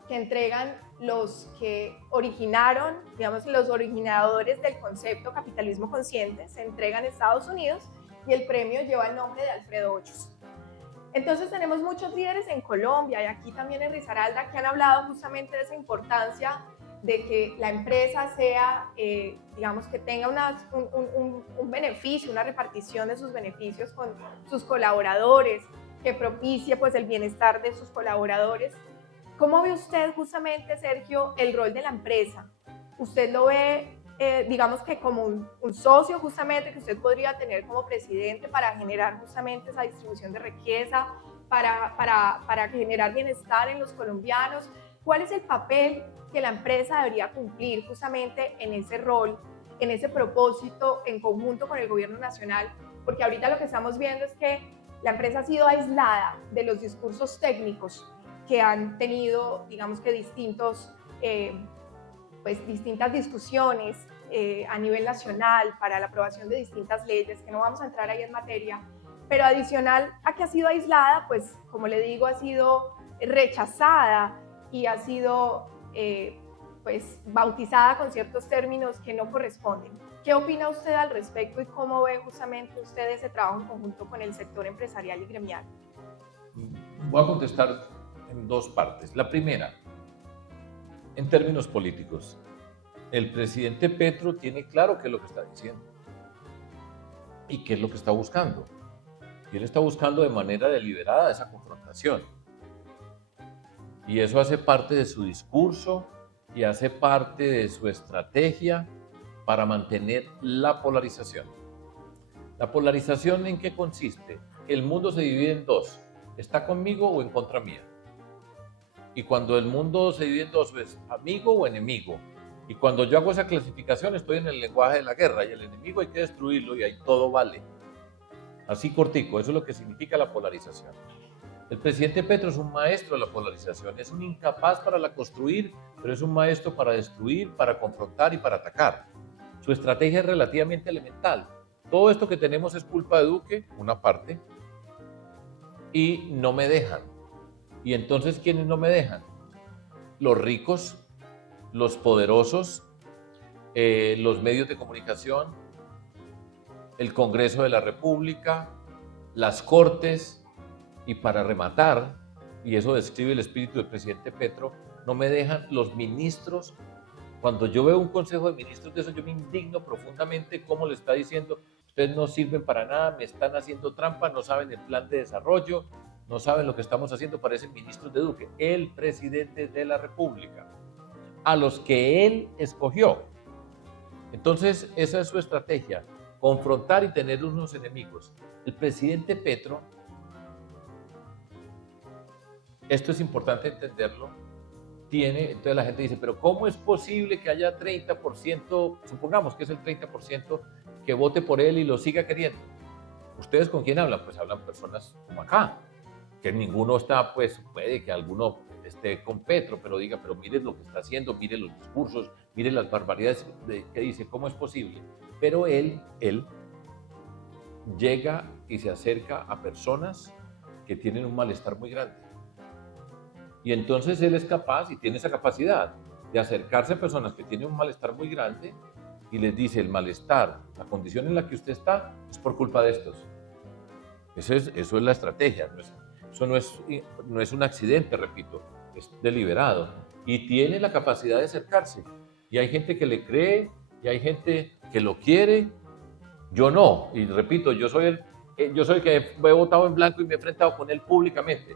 que entregan los que originaron, digamos, los originadores del concepto capitalismo consciente, se entrega en Estados Unidos y el premio lleva el nombre de Alfredo Hoyos. Entonces tenemos muchos líderes en Colombia y aquí también en Risaralda que han hablado justamente de esa importancia de que la empresa sea, digamos, que tenga un beneficio, una repartición de sus beneficios con sus colaboradores, que propicie pues el bienestar de sus colaboradores. ¿Cómo ve usted justamente, Sergio, el rol de la empresa? ¿Usted lo ve, digamos que como un socio justamente que usted podría tener como presidente para generar justamente esa distribución de riqueza, para generar bienestar en los colombianos? ¿cuál es el papel que la empresa debería cumplir justamente en ese rol, en ese propósito en conjunto con el gobierno nacional? Porque ahorita lo que estamos viendo es que la empresa ha sido aislada de los discursos técnicos que han tenido, digamos que distintas discusiones a nivel nacional para la aprobación de distintas leyes, que no vamos a entrar ahí en materia, pero adicional a que ha sido aislada, pues como le digo, ha sido rechazada y ha sido bautizada con ciertos términos que no corresponden. ¿Qué opina usted al respecto y cómo ve justamente usted ese trabajo en conjunto con el sector empresarial y gremial? Voy a contestar en dos partes. La primera, en términos políticos. El presidente Petro tiene claro qué es lo que está diciendo y qué es lo que está buscando. Y él está buscando de manera deliberada esa confrontación. Y eso hace parte de su discurso y hace parte de su estrategia para mantener la polarización. ¿La polarización en qué consiste? El mundo se divide en dos, ¿está conmigo o en contra mía? Y cuando el mundo se divide en dos, ¿es amigo o enemigo? Y cuando yo hago esa clasificación, estoy en el lenguaje de la guerra, y el enemigo hay que destruirlo y ahí todo vale. Así cortico, eso es lo que significa la polarización. El presidente Petro es un maestro de la polarización, es un incapaz para la construir, pero es un maestro para destruir, para confrontar y para atacar. Su estrategia es relativamente elemental. Todo esto que tenemos es culpa de Duque, una parte, y no me dejan. Y entonces, ¿quiénes no me dejan? Los ricos, los poderosos, los medios de comunicación, el Congreso de la República, las Cortes, y para rematar, y eso describe el espíritu del presidente Petro, no me dejan los ministros. Cuando yo veo un consejo de ministros de eso, yo me indigno profundamente cómo le está diciendo, ustedes no sirven para nada, me están haciendo trampa, no saben el plan de desarrollo, no saben lo que estamos haciendo, parecen ministros de Duque, el presidente de la República, a los que él escogió. Entonces, esa es su estrategia, confrontar y tener unos enemigos. El presidente Petro, esto es importante entenderlo, entonces la gente dice, pero ¿cómo es posible que haya 30%, supongamos que es el 30%, que vote por él y lo siga queriendo? ¿Ustedes con quién hablan? Pues hablan personas como acá, que ninguno está, pues puede que alguno esté con Petro, pero diga, pero miren lo que está haciendo, miren los discursos, miren las barbaridades que dice, ¿cómo es posible? Pero él llega y se acerca a personas que tienen un malestar muy grande. Y entonces él es capaz y tiene esa capacidad de acercarse a personas que tienen un malestar muy grande y les dice, el malestar, la condición en la que usted está, es por culpa de estos. Eso es la estrategia. Eso no es un accidente, repito, es deliberado. Y tiene la capacidad de acercarse. Y hay gente que le cree, y hay gente que lo quiere. Yo no. Y repito, yo soy el que he votado en blanco y me he enfrentado con él públicamente.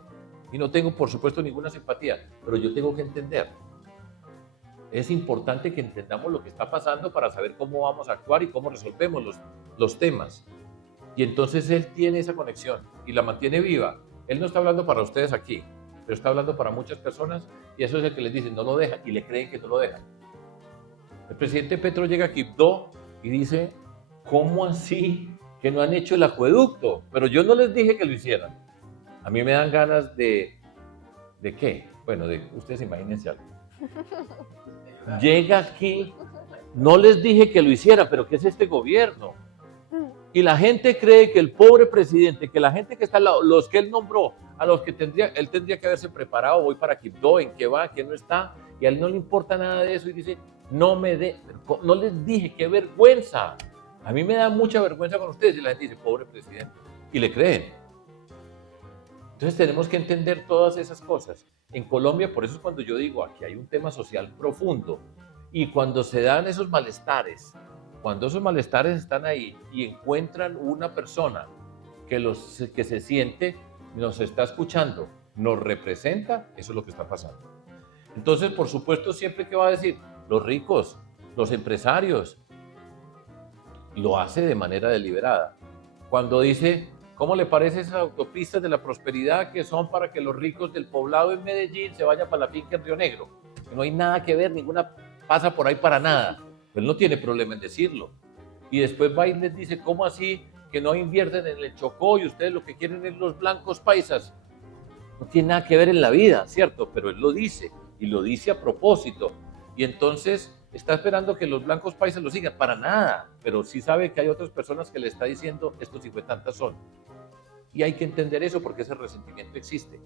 Y no tengo, por supuesto, ninguna simpatía, pero yo tengo que entender. Es importante que entendamos lo que está pasando para saber cómo vamos a actuar y cómo resolvemos los temas. Y entonces él tiene esa conexión y la mantiene viva. Él no está hablando para ustedes aquí, pero está hablando para muchas personas y eso es el que les dicen, no lo dejan, y le creen que no lo dejan. El presidente Petro llega a Quibdó y dice, ¿cómo así que no han hecho el acueducto? Pero yo no les dije que lo hicieran. A mí me dan ganas ¿de qué? Bueno, ustedes imagínense algo. Llega aquí, no les dije que lo hiciera, pero ¿qué es este gobierno? Y la gente cree que el pobre presidente, que la gente que está al lado, los que él nombró, a los que él tendría que haberse preparado, voy para Quibdó, en qué va, qué no está, y a él no le importa nada de eso y dice, no les dije, qué vergüenza. A mí me da mucha vergüenza con ustedes y la gente dice, pobre presidente, y le creen. Entonces tenemos que entender todas esas cosas. En Colombia, por eso es cuando yo digo, aquí hay un tema social profundo. Y cuando se dan esos malestares, cuando esos malestares están ahí y encuentran una persona que se siente, nos está escuchando, nos representa, eso es lo que está pasando. Entonces, por supuesto, siempre que va a decir, los ricos, los empresarios, lo hace de manera deliberada. Cuando dice, ¿Cómo le parece esas autopistas de la prosperidad que son para que los ricos del poblado en Medellín se vayan para la finca en Río Negro? Que no hay nada que ver, ninguna pasa por ahí para nada. Él no tiene problema en decirlo. Y después va y les dice, ¿cómo así que no invierten en el Chocó y ustedes lo que quieren es los blancos paisas? No tiene nada que ver en la vida, ¿cierto? Pero él lo dice, y lo dice a propósito. Y entonces está esperando que los blancos paisas lo sigan, para nada. Pero sí sabe que hay otras personas que le está diciendo, estos hijuetantas son. Y hay que entender eso porque ese resentimiento existe.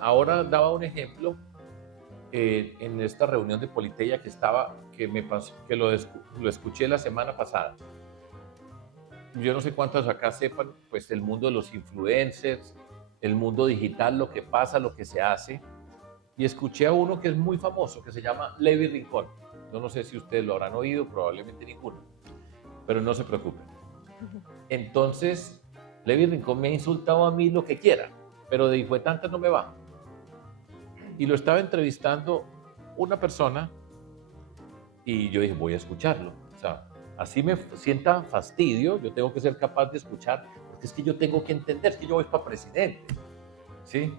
Ahora daba un ejemplo en esta reunión de Politeia que lo escuché la semana pasada. Yo no sé cuántos acá sepan, pues el mundo de los influencers, el mundo digital, lo que pasa, lo que se hace. Y escuché a uno que es muy famoso, que se llama Levi Rincón. Yo no sé si ustedes lo habrán oído, probablemente ninguno, pero no se preocupen. Entonces, Levi Rincón me ha insultado a mí lo que quiera, pero de hijuetantas no me va. Y lo estaba entrevistando una persona y yo dije, voy a escucharlo. O sea, así me sienta fastidio, yo tengo que ser capaz de escuchar, porque es que yo tengo que entender, es que yo voy para presidente, ¿sí?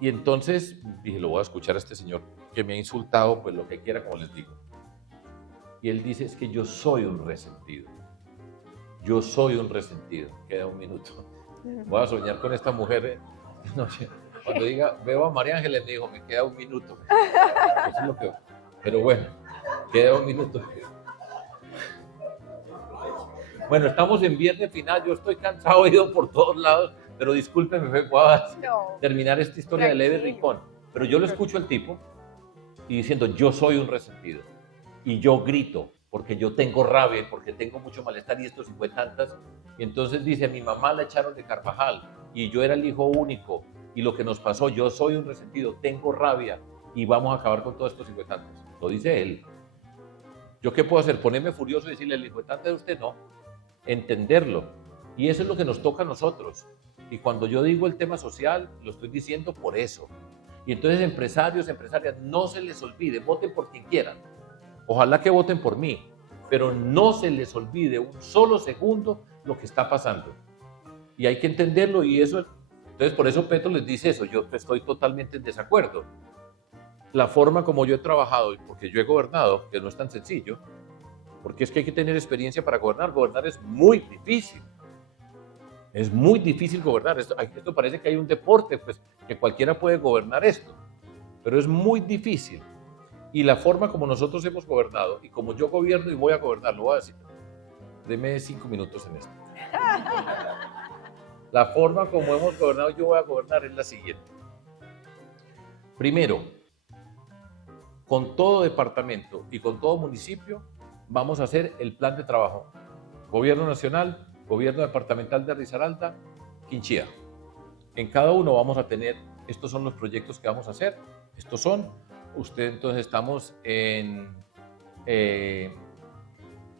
Y entonces dije, lo voy a escuchar a este señor que me ha insultado, pues lo que quiera, como les digo. Y él dice, es que yo soy un resentido. Yo soy un resentido. Queda un minuto. Voy a soñar con esta mujer. No, cuando diga, veo a María Ángeles, me dijo, me queda un minuto. Eso es lo que... Pero bueno, queda un minuto. Bueno, estamos en viernes final, yo estoy cansado, he ido por todos lados, pero discúlpenme, voy a terminar esta historia de Levi Rincón. Pero yo lo escucho al tipo y diciendo, yo soy un resentido. Y yo grito, porque yo tengo rabia, porque tengo mucho malestar y estos hijuetantas. Y entonces dice, a mi mamá la echaron de Carvajal y yo era el hijo único. Y lo que nos pasó, yo soy un resentido, tengo rabia y vamos a acabar con todos estos hijuetantes. Lo dice él. ¿Yo qué puedo hacer? ¿Ponerme furioso y decirle, el hijuetante de usted? No. Entenderlo. Y eso es lo que nos toca a nosotros. Y cuando yo digo el tema social, lo estoy diciendo por eso. Y entonces, empresarios, empresarias, no se les olvide, voten por quien quieran. Ojalá que voten por mí, pero no se les olvide un solo segundo lo que está pasando. Y hay que entenderlo y eso, entonces por eso Petro les dice eso, yo estoy totalmente en desacuerdo. La forma como yo he trabajado, porque yo he gobernado, que no es tan sencillo, porque es que hay que tener experiencia para gobernar es muy difícil. Es muy difícil gobernar, esto parece que hay un deporte, pues que cualquiera puede gobernar esto, pero es muy difícil. Y la forma como nosotros hemos gobernado, y como yo gobierno y voy a gobernar, lo voy a decir, deme 5 minutos en esto. La forma como hemos gobernado, yo voy a gobernar es la siguiente. Primero, con todo departamento y con todo municipio, vamos a hacer el plan de trabajo. Gobierno nacional, gobierno departamental de Risaralda, Quinchía. En cada uno vamos a tener, estos son los proyectos que vamos a hacer, estos son, entonces estamos en,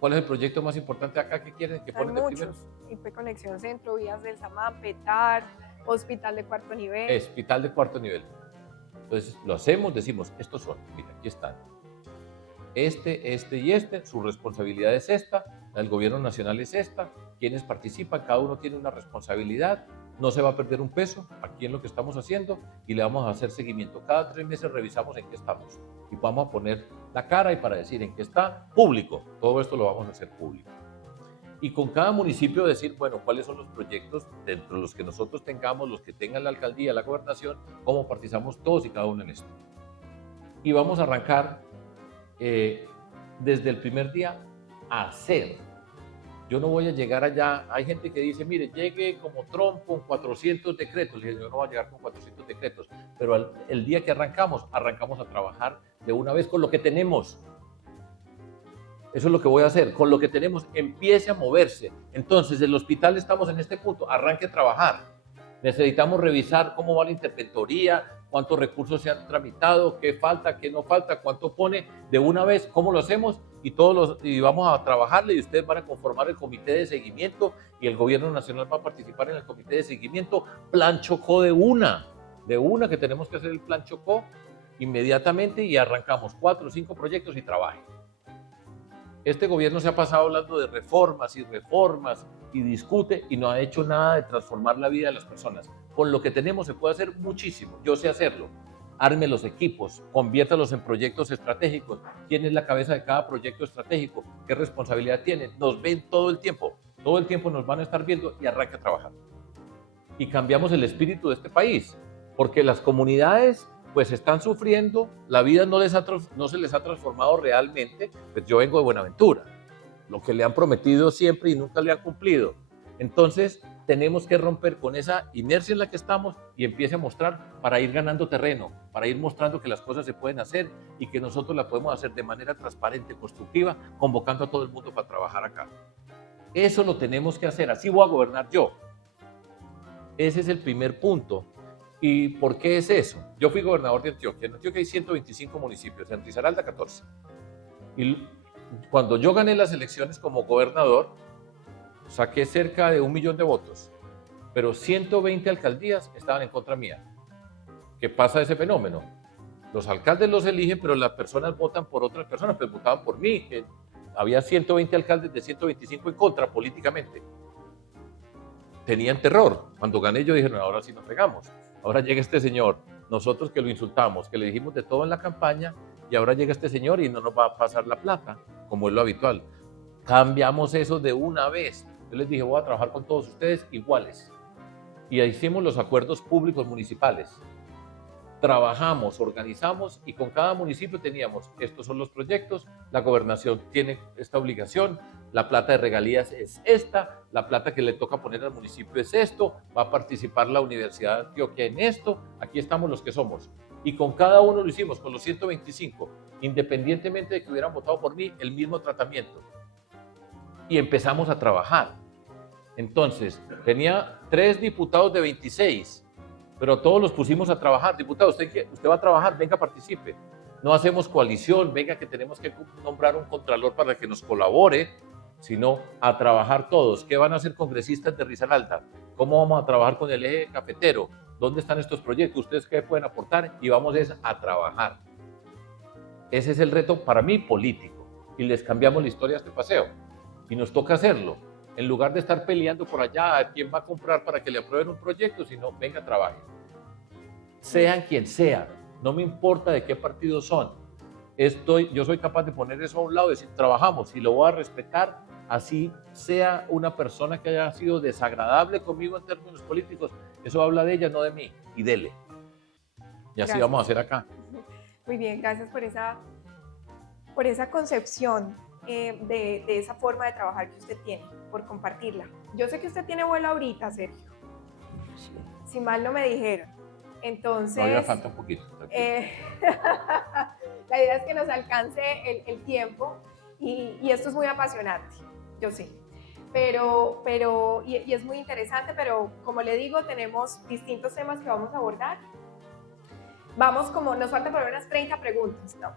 ¿cuál es el proyecto más importante acá que quieren que ponen de primero? IP Conexión Centro, Vías del Samán, PETAR, Hospital de Cuarto Nivel. Hospital de Cuarto Nivel. Entonces lo hacemos, decimos, estos son, mira, aquí están. Este y este, su responsabilidad es esta, la del gobierno nacional es esta, quienes participan, cada uno tiene una responsabilidad, no se va a perder un peso aquí en lo que estamos haciendo y le vamos a hacer seguimiento. Cada 3 meses revisamos en qué estamos y vamos a poner la cara y para decir en qué está público. Todo esto lo vamos a hacer público. Y con cada municipio decir, bueno, cuáles son los proyectos dentro de los que nosotros tengamos, los que tengan la alcaldía, la gobernación, cómo participamos todos y cada uno en esto. Y vamos a arrancar desde el primer día a hacer. Yo no voy a llegar allá, hay gente que dice, mire, llegue como Trump con 400 decretos. Le digo, yo no voy a llegar con 400 decretos, pero el día que arrancamos a trabajar de una vez con lo que tenemos. Eso es lo que voy a hacer, con lo que tenemos, empiece a moverse. Entonces, el hospital estamos en este punto, arranque a trabajar. Necesitamos revisar cómo va la interventoría, cuántos recursos se han tramitado, qué falta, qué no falta, cuánto pone de una vez, cómo lo hacemos y vamos a trabajarle y ustedes van a conformar el comité de seguimiento y el gobierno nacional va a participar en el comité de seguimiento. Plan Chocó de una que tenemos que hacer el plan Chocó inmediatamente y arrancamos 4 o 5 proyectos y trabajen. Este gobierno se ha pasado hablando de reformas y discute y no ha hecho nada de transformar la vida de las personas. Con lo que tenemos se puede hacer muchísimo. Yo sé hacerlo. Arme los equipos, conviértalos en proyectos estratégicos. ¿Quién es la cabeza de cada proyecto estratégico? ¿Qué responsabilidad tienen? Nos ven todo el tiempo nos van a estar viendo y arranca a trabajar. Y cambiamos el espíritu de este país, porque las comunidades pues están sufriendo, la vida no se les ha transformado realmente. Pues yo vengo de Buenaventura, lo que le han prometido siempre y nunca le han cumplido. Entonces tenemos que romper con esa inercia en la que estamos y empiece a mostrar para ir ganando terreno, para ir mostrando que las cosas se pueden hacer y que nosotros las podemos hacer de manera transparente, constructiva, convocando a todo el mundo para trabajar acá. Eso lo tenemos que hacer, así voy a gobernar yo. Ese es el primer punto. ¿Y por qué es eso? Yo fui gobernador de Antioquia. En Antioquia hay 125 municipios, en Risaralda 14. Y cuando yo gané las elecciones como gobernador, saqué cerca de 1 millón de votos, pero 120 alcaldías estaban en contra mía. ¿Qué pasa ese fenómeno? Los alcaldes los eligen, pero las personas votan por otras personas, pues votaban por mí. Había 120 alcaldes de 125 en contra políticamente. Tenían terror. Cuando gané yo dijeron, ahora sí nos pegamos. Ahora llega este señor, nosotros que lo insultamos, que le dijimos de todo en la campaña, y ahora llega este señor y no nos va a pasar la plata, como es lo habitual. Cambiamos eso de una vez. Yo les dije, voy a trabajar con todos ustedes iguales. Y hicimos los acuerdos públicos municipales. Trabajamos, organizamos y con cada municipio teníamos, estos son los proyectos, la gobernación tiene esta obligación, la plata de regalías es esta, la plata que le toca poner al municipio es esto, va a participar la Universidad de Antioquia en esto, aquí estamos los que somos. Y con cada uno lo hicimos, con los 125, independientemente de que hubieran votado por mí, el mismo tratamiento. Y empezamos a trabajar. Entonces, tenía 3 diputados de 26, pero todos los pusimos a trabajar. Diputado, usted va a trabajar, venga, participe. No hacemos coalición, venga que tenemos que nombrar un contralor para que nos colabore, sino a trabajar todos. ¿Qué van a hacer congresistas de Risaralda? ¿Cómo vamos a trabajar con el eje cafetero? ¿Dónde están estos proyectos? ¿Ustedes qué pueden aportar? Y vamos a trabajar. Ese es el reto para mí político. Y les cambiamos la historia a este paseo. Y nos toca hacerlo. En lugar de estar peleando por allá a quién va a comprar para que le aprueben un proyecto, sino venga, trabaje. Sean quien sean, no me importa de qué partido son. Yo soy capaz de poner eso a un lado y decir, trabajamos y lo voy a respetar, así sea una persona que haya sido desagradable conmigo en términos políticos. Eso habla de ella, no de mí, y dele. Y así vamos a hacer acá. Muy bien, gracias por esa concepción de esa forma de trabajar que usted tiene, por compartirla. Yo sé que usted tiene vuelo ahorita, Sergio. Sí. Si mal no me dijeron. Entonces, todavía falta un poquito. La idea es que nos alcance el tiempo y esto es muy apasionante, yo sé. Y es muy interesante, pero como le digo, tenemos distintos temas que vamos a abordar. Nos faltan por unas 30 preguntas, ¿no?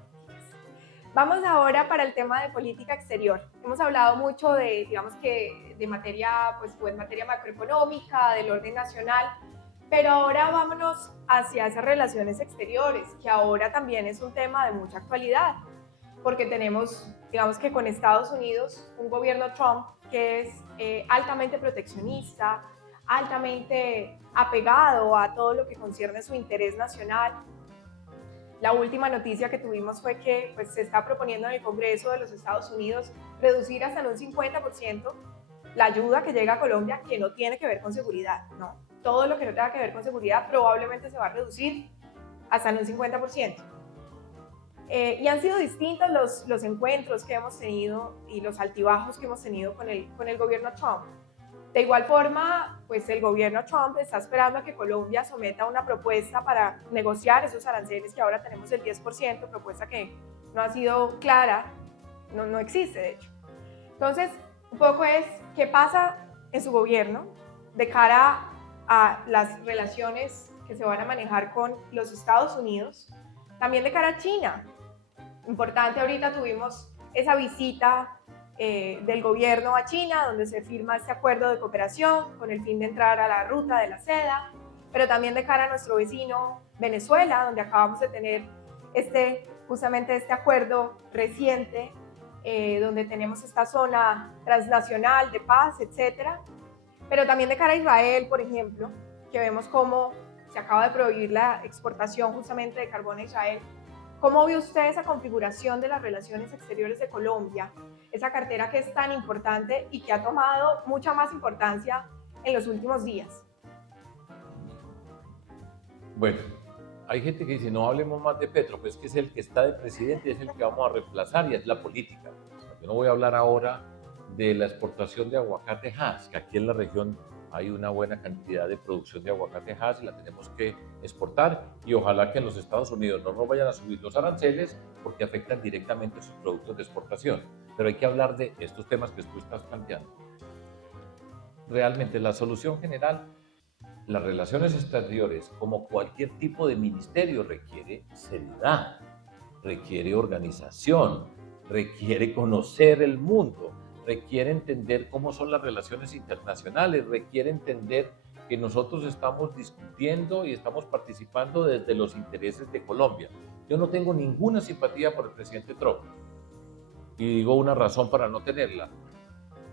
Vamos ahora para el tema de política exterior. Hemos hablado mucho de materia, en materia macroeconómica, del orden nacional, pero ahora vámonos hacia esas relaciones exteriores, que ahora también es un tema de mucha actualidad, porque tenemos, que con Estados Unidos, un gobierno Trump que es altamente proteccionista, altamente apegado a todo lo que concierne su interés nacional. La última noticia que tuvimos fue que se está proponiendo en el Congreso de los Estados Unidos reducir hasta en un 50% la ayuda que llega a Colombia, que no tiene que ver con seguridad, no. Todo lo que no tenga que ver con seguridad probablemente se va a reducir hasta en un 50%. Y han sido distintos los encuentros que hemos tenido y los altibajos que hemos tenido con el gobierno Trump. De igual forma, el gobierno Trump está esperando a que Colombia someta una propuesta para negociar esos aranceles que ahora tenemos el 10%, propuesta que no ha sido clara, no existe de hecho. Entonces, un poco es qué pasa en su gobierno de cara a las relaciones que se van a manejar con los Estados Unidos, también de cara a China. Importante, ahorita tuvimos esa visita del gobierno a China, donde se firma este acuerdo de cooperación con el fin de entrar a la ruta de la seda, pero también de cara a nuestro vecino Venezuela, donde acabamos de tener justamente este acuerdo reciente donde tenemos esta zona transnacional de paz, etcétera, pero también de cara a Israel, por ejemplo, que vemos cómo se acaba de prohibir la exportación justamente de carbón a Israel. ¿Cómo ve usted esa configuración de las relaciones exteriores de Colombia, esa cartera que es tan importante y que ha tomado mucha más importancia en los últimos días? Bueno, hay gente que dice, no hablemos más de Petro, pues que es el que está de presidente, es el que vamos a reemplazar y es la política. Yo no voy a hablar ahora de la exportación de aguacate Hass, que aquí en la región hay una buena cantidad de producción de aguacate Hass y la tenemos que exportar, y ojalá que en los Estados Unidos no nos vayan a subir los aranceles porque afectan directamente sus productos de exportación. Pero hay que hablar de estos temas que tú estás planteando. Realmente la solución general, las relaciones exteriores, como cualquier tipo de ministerio, requiere seriedad, requiere organización, requiere conocer el mundo, requiere entender cómo son las relaciones internacionales, requiere entender que nosotros estamos discutiendo y estamos participando desde los intereses de Colombia. Yo no tengo ninguna simpatía por el presidente Trump, y digo una razón para no tenerla: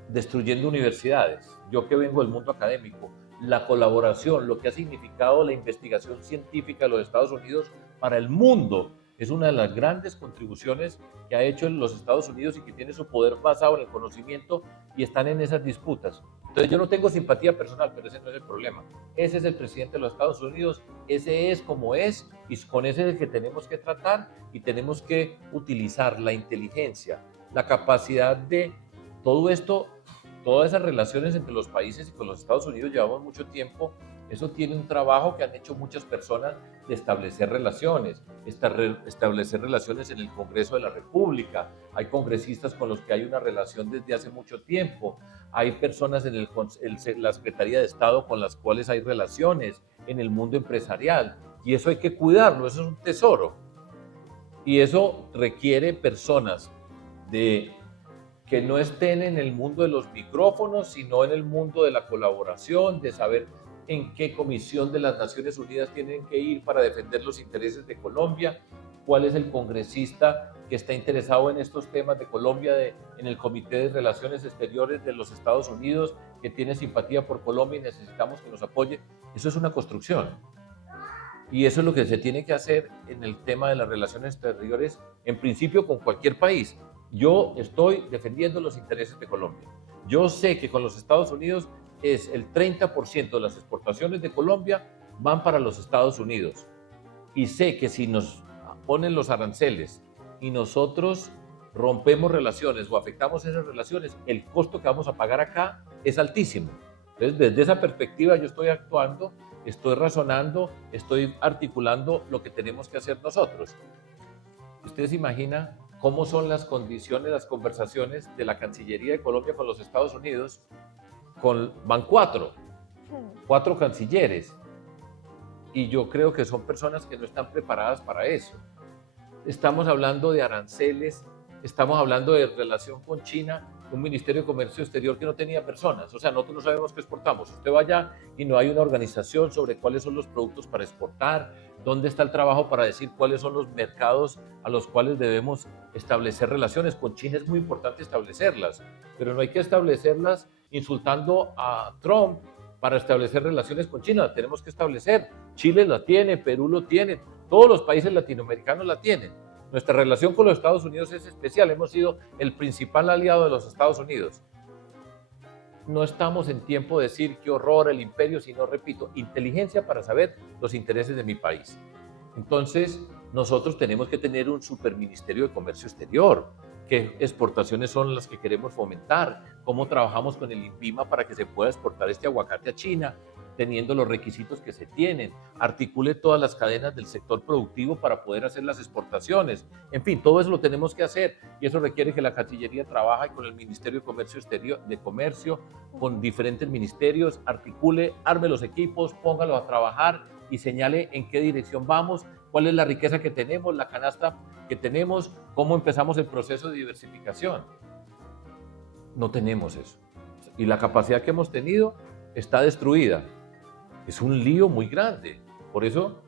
destruyendo universidades. Yo que vengo del mundo académico, la colaboración, lo que ha significado la investigación científica de los Estados Unidos para el mundo, es una de las grandes contribuciones que ha hecho en los Estados Unidos y que tiene su poder basado en el conocimiento, y están en esas disputas. Entonces yo no tengo simpatía personal, pero ese no es el problema. Ese es el presidente de los Estados Unidos, ese es como es, y con ese es el que tenemos que tratar, y tenemos que utilizar la inteligencia, la capacidad de todo esto. Todas esas relaciones entre los países y con los Estados Unidos llevamos mucho tiempo. Eso tiene un trabajo que han hecho muchas personas de establecer relaciones, establecer relaciones en el Congreso de la República. Hay congresistas con los que hay una relación desde hace mucho tiempo. Hay personas en la Secretaría de Estado con las cuales hay relaciones en el mundo empresarial. Y eso hay que cuidarlo, eso es un tesoro. Y eso requiere personas que no estén en el mundo de los micrófonos, sino en el mundo de la colaboración, de saber en qué comisión de las Naciones Unidas tienen que ir para defender los intereses de Colombia, cuál es el congresista que está interesado en estos temas de Colombia en el Comité de Relaciones Exteriores de los Estados Unidos, que tiene simpatía por Colombia y necesitamos que nos apoye. Eso es una construcción. Y eso es lo que se tiene que hacer en el tema de las relaciones exteriores, en principio con cualquier país. Yo estoy defendiendo los intereses de Colombia. Yo sé que con los Estados Unidos es el 30% de las exportaciones de Colombia van para los Estados Unidos. Y sé que si nos ponen los aranceles y nosotros rompemos relaciones o afectamos esas relaciones, el costo que vamos a pagar acá es altísimo. Entonces, desde esa perspectiva yo estoy actuando, estoy razonando, estoy articulando lo que tenemos que hacer nosotros. ¿Ustedes se imaginan cómo son las condiciones, las conversaciones de la Cancillería de Colombia con los Estados Unidos? Van cuatro cancilleres, y yo creo que son personas que no están preparadas para eso. Estamos hablando de aranceles, estamos hablando de relación con China, un Ministerio de Comercio Exterior que no tenía personas. O sea, nosotros no sabemos qué exportamos. Usted va allá y no hay una organización sobre cuáles son los productos para exportar, dónde está el trabajo para decir cuáles son los mercados a los cuales debemos establecer relaciones. Con China es muy importante establecerlas, pero no hay que establecerlas insultando a Trump para establecer relaciones con China. La tenemos que establecer. Chile la tiene, Perú lo tiene, todos los países latinoamericanos la tienen. Nuestra relación con los Estados Unidos es especial. Hemos sido el principal aliado de los Estados Unidos. No estamos en tiempo de decir qué horror el imperio, sino, repito, inteligencia para saber los intereses de mi país. Entonces, nosotros tenemos que tener un superministerio de comercio exterior. ¿Qué exportaciones son las que queremos fomentar? ¿Cómo trabajamos con el INVIMA para que se pueda exportar este aguacate a China, teniendo los requisitos que se tienen? Articule todas las cadenas del sector productivo para poder hacer las exportaciones. En fin, todo eso lo tenemos que hacer, y eso requiere que la Cancillería trabaje con el Ministerio de Comercio Exterior, con diferentes ministerios, articule, arme los equipos, póngalos a trabajar y señale en qué dirección vamos, cuál es la riqueza que tenemos, la canasta que tenemos, cómo empezamos el proceso de diversificación. No tenemos eso. Y la capacidad que hemos tenido está destruida. Es un lío muy grande. Por eso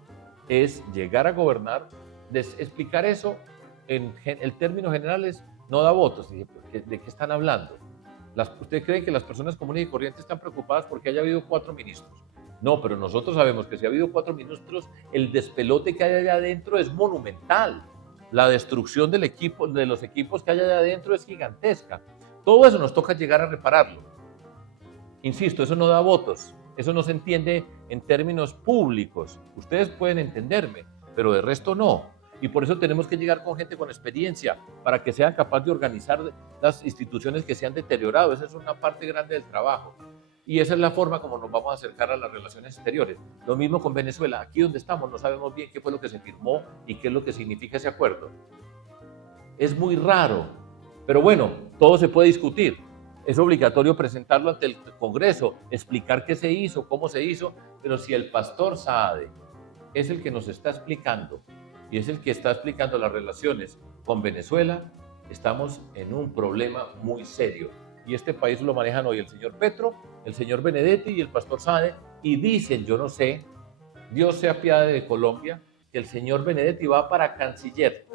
es llegar a gobernar, explicar eso en términos generales, no da votos. Y dije, ¿de qué están hablando? ¿Usted cree que las personas comunes y corrientes están preocupadas porque haya habido 4 ministros? No, pero nosotros sabemos que si ha habido 4 ministros, el despelote que hay allá adentro es monumental. La destrucción de los equipos que hay allá adentro es gigantesca. Todo eso nos toca llegar a repararlo. Insisto, eso no da votos. Eso no se entiende en términos públicos. Ustedes pueden entenderme, pero de resto no. Y por eso tenemos que llegar con gente con experiencia para que sean capaces de organizar las instituciones que se han deteriorado. Esa es una parte grande del trabajo. Y esa es la forma como nos vamos a acercar a las relaciones exteriores. Lo mismo con Venezuela. Aquí donde estamos no sabemos bien qué fue lo que se firmó y qué es lo que significa ese acuerdo. Es muy raro, pero bueno, todo se puede discutir. Es obligatorio presentarlo ante el Congreso, explicar qué se hizo, cómo se hizo, pero si el pastor Saade es el que nos está explicando y es el que está explicando las relaciones con Venezuela, estamos en un problema muy serio. Y este país lo manejan hoy el señor Petro, el señor Benedetti y el pastor Saade, y dicen, yo no sé, Dios se apiade de Colombia, que el señor Benedetti va para canciller.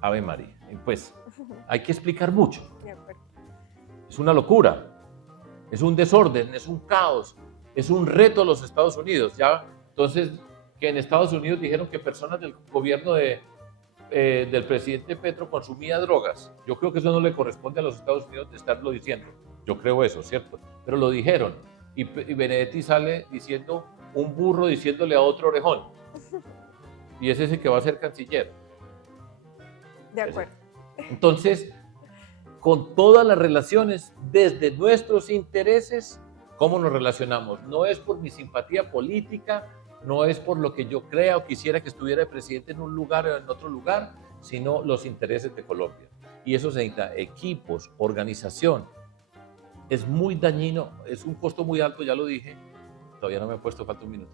Ave María. Pues hay que explicar mucho. Es una locura, es un desorden, es un caos, es un reto a los Estados Unidos. Ya, entonces, que en Estados Unidos dijeron que personas del gobierno del presidente Petro consumía drogas. Yo creo que eso no le corresponde a los Estados Unidos de estarlo diciendo. Yo creo eso, ¿cierto? Pero lo dijeron. Y Benedetti sale diciendo, un burro diciéndole a otro orejón. Y es ese que va a ser canciller. De acuerdo. Entonces, con todas las relaciones, desde nuestros intereses, ¿cómo nos relacionamos? No es por mi simpatía política, no es por lo que yo crea o quisiera que estuviera el presidente en un lugar o en otro lugar, sino los intereses de Colombia. Y eso se necesita equipos, organización. Es muy dañino, es un costo muy alto, ya lo dije, todavía no me he puesto, falta un minuto.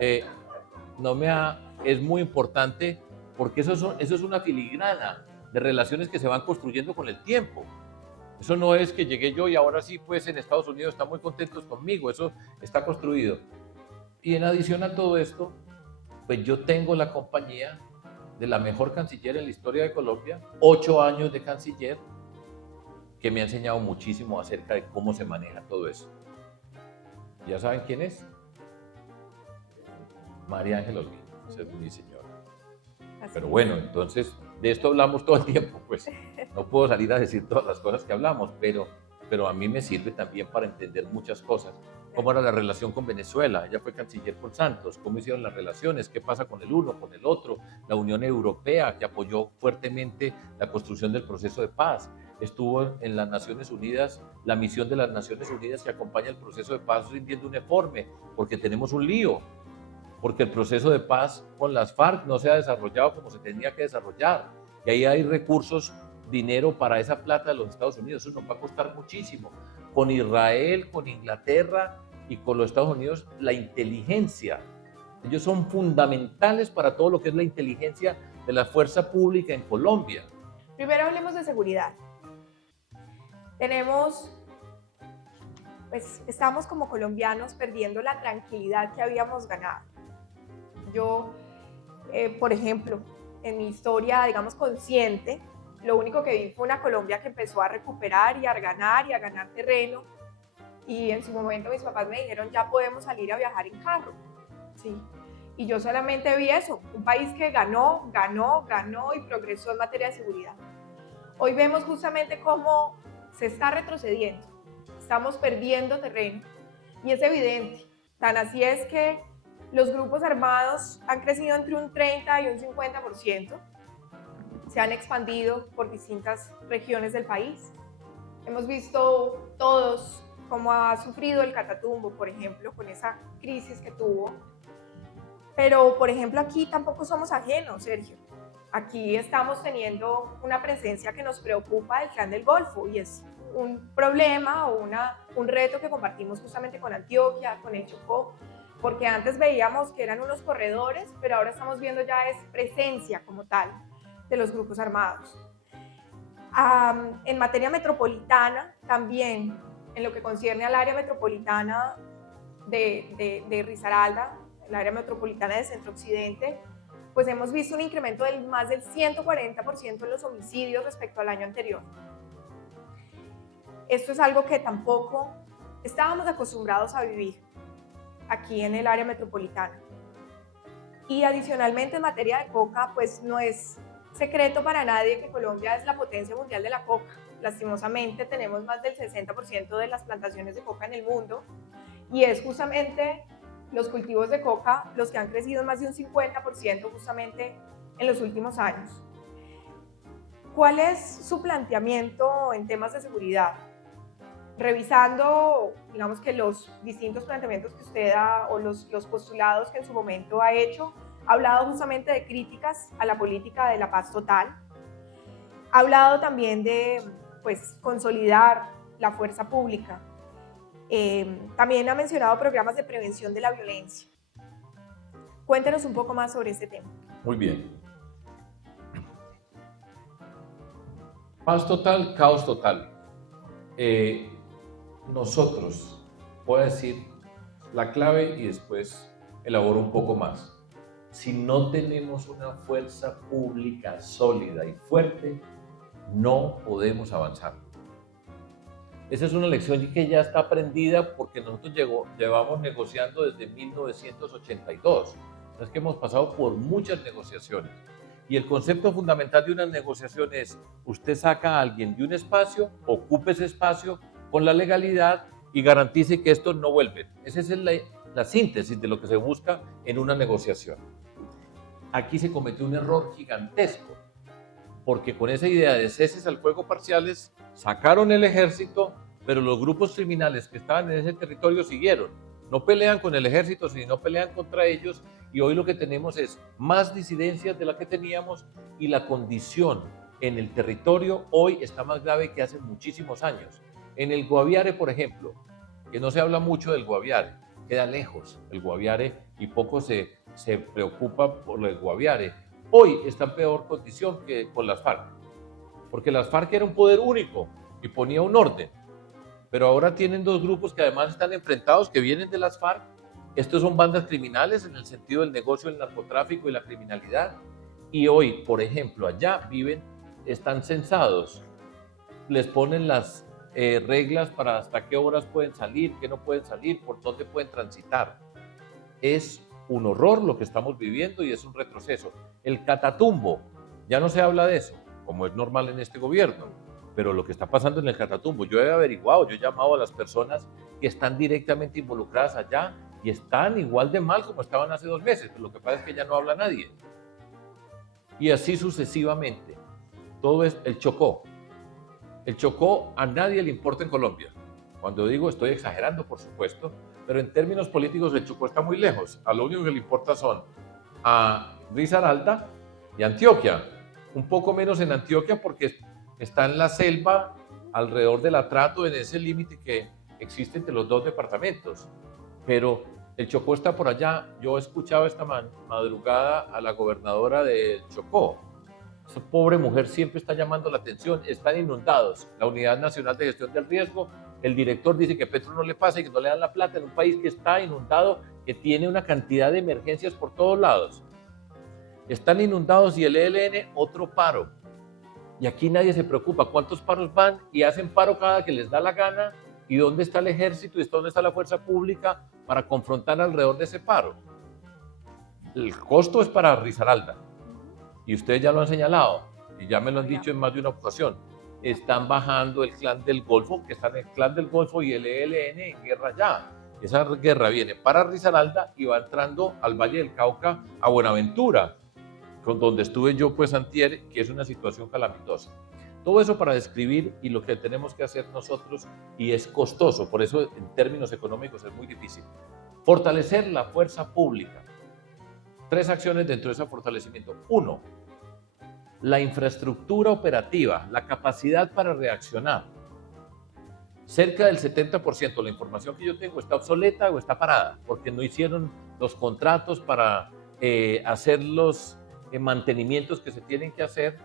Es muy importante porque eso es una filigrana de relaciones que se van construyendo con el tiempo. Eso no es que llegué yo y ahora sí, pues en Estados Unidos están muy contentos conmigo, eso está construido. Y en adición a todo esto, pues yo tengo la compañía de la mejor canciller en la historia de Colombia, 8 años de canciller, que me ha enseñado muchísimo acerca de cómo se maneja todo eso. ¿Ya saben quién es? María Ángela Holguín, esa es mi señora. Pero bueno, entonces de esto hablamos todo el tiempo, pues no puedo salir a decir todas las cosas que hablamos, pero a mí me sirve también para entender muchas cosas. ¿Cómo era la relación con Venezuela? Ella fue canciller con Santos. ¿Cómo hicieron las relaciones? ¿Qué pasa con el uno, con el otro? La Unión Europea, que apoyó fuertemente la construcción del proceso de paz. Estuvo en las Naciones Unidas, la misión de las Naciones Unidas que acompaña el proceso de paz rindiendo un informe, porque tenemos un lío, porque el proceso de paz con las FARC no se ha desarrollado como se tenía que desarrollar. Y ahí hay recursos, dinero para esa plata de los Estados Unidos. Eso nos va a costar muchísimo. Con Israel, con Inglaterra y con los Estados Unidos, la inteligencia. Ellos son fundamentales para todo lo que es la inteligencia de la fuerza pública en Colombia. Primero hablemos de seguridad. Estamos como colombianos perdiendo la tranquilidad que habíamos ganado. Yo, por ejemplo, en mi historia, digamos, consciente, lo único que vi fue una Colombia que empezó a recuperar y a ganar terreno. Y en su momento mis papás me dijeron, ya podemos salir a viajar en carro. ¿Sí? Y yo solamente vi eso, un país que ganó y progresó en materia de seguridad. Hoy vemos justamente cómo se está retrocediendo, estamos perdiendo terreno y es evidente. Tan así es que los grupos armados han crecido entre un 30 y un 50%, se han expandido por distintas regiones del país. Hemos visto todos cómo ha sufrido el Catatumbo, por ejemplo, con esa crisis que tuvo. Pero, por ejemplo, aquí tampoco somos ajenos, Sergio. Aquí estamos teniendo una presencia que nos preocupa del Clan del Golfo y es un problema o un reto que compartimos justamente con Antioquia, con el Chocó, porque antes veíamos que eran unos corredores, pero ahora estamos viendo ya es presencia como tal de los grupos armados. En materia metropolitana, también en lo que concierne al área metropolitana de Risaralda, el área metropolitana de Centro Occidente, pues hemos visto un incremento del más del 140% en los homicidios respecto al año anterior. Esto es algo que tampoco estábamos acostumbrados a vivir aquí en el área metropolitana. Y adicionalmente en materia de coca, pues no es secreto para nadie que Colombia es la potencia mundial de la coca. Lastimosamente tenemos más del 60% de las plantaciones de coca en el mundo y es justamente los cultivos de coca los que han crecido más de un 50% justamente en los últimos años. ¿Cuál es su planteamiento en temas de seguridad? Revisando, digamos que los distintos planteamientos que usted da o los postulados que en su momento ha hecho, ha hablado justamente de críticas a la política de la paz total, ha hablado también de consolidar la fuerza pública, también ha mencionado programas de prevención de la violencia. Cuéntenos un poco más sobre este tema. Muy bien. Paz total, caos total. Nosotros, voy a decir la clave y después elaboro un poco más. Si no tenemos una fuerza pública sólida y fuerte, no podemos avanzar. Esa es una lección que ya está aprendida porque nosotros llevamos negociando desde 1982. Es que hemos pasado por muchas negociaciones. Y el concepto fundamental de una negociación es, usted saca a alguien de un espacio, ocupe ese espacio con la legalidad y garantice que estos no vuelven. Esa es la síntesis de lo que se busca en una negociación. Aquí se cometió un error gigantesco, porque con esa idea de ceses al fuego parciales, sacaron el ejército, pero los grupos criminales que estaban en ese territorio siguieron. No pelean con el ejército, sino pelean contra ellos, y hoy lo que tenemos es más disidencias de la que teníamos, y la condición en el territorio hoy está más grave que hace muchísimos años. En el Guaviare, por ejemplo, que no se habla mucho del Guaviare, queda lejos el Guaviare y poco se preocupa por el Guaviare. Hoy está en peor condición que con las FARC, porque las FARC era un poder único y ponía un orden, pero ahora tienen dos grupos que además están enfrentados, que vienen de las FARC. Estos son bandas criminales en el sentido del negocio del narcotráfico y la criminalidad, y hoy, por ejemplo, allá están censados, les ponen las reglas para hasta qué horas pueden salir, qué no pueden salir, por dónde pueden transitar. Es un horror lo que estamos viviendo y es un retroceso. El Catatumbo, ya no se habla de eso, como es normal en este gobierno, pero lo que está pasando en el Catatumbo, yo he averiguado, yo he llamado a las personas que están directamente involucradas allá y están igual de mal como estaban hace 2 meses, pero lo que pasa es que ya no habla nadie. Y así sucesivamente. Todo es el Chocó. El Chocó a nadie le importa en Colombia. Cuando digo, estoy exagerando, por supuesto, pero en términos políticos el Chocó está muy lejos. A lo único que le importa son a Risaralda y Antioquia. Un poco menos en Antioquia porque está en la selva, alrededor del Atrato, en ese límite que existe entre los dos departamentos. Pero el Chocó está por allá. Yo escuchaba esta madrugada a la gobernadora del Chocó. Esa pobre mujer siempre está llamando la atención. Están inundados. La Unidad Nacional de Gestión del Riesgo, el director dice que Petro no le pasa y que no le dan la plata en un país que está inundado, que tiene una cantidad de emergencias por todos lados. Están inundados y el ELN otro paro. Y aquí nadie se preocupa. ¿Cuántos paros van? Y hacen paro cada que les da la gana. ¿Y dónde está el ejército y dónde está la fuerza pública para confrontar alrededor de ese paro? El costo es para Risaralda. Y ustedes ya lo han señalado, y ya me lo han dicho en más de una ocasión. Están bajando el Clan del Golfo, que están el Clan del Golfo y el ELN en guerra ya. Esa guerra viene para Risaralda y va entrando al Valle del Cauca, a Buenaventura, con donde estuve yo pues antier, que es una situación calamitosa. Todo eso para describir y lo que tenemos que hacer nosotros, y es costoso, por eso en términos económicos es muy difícil. Fortalecer la fuerza pública. 3 acciones dentro de ese fortalecimiento. 1, la infraestructura operativa, la capacidad para reaccionar. Cerca del 70% de la información que yo tengo está obsoleta o está parada, porque no hicieron los contratos para hacer los mantenimientos que se tienen que hacer.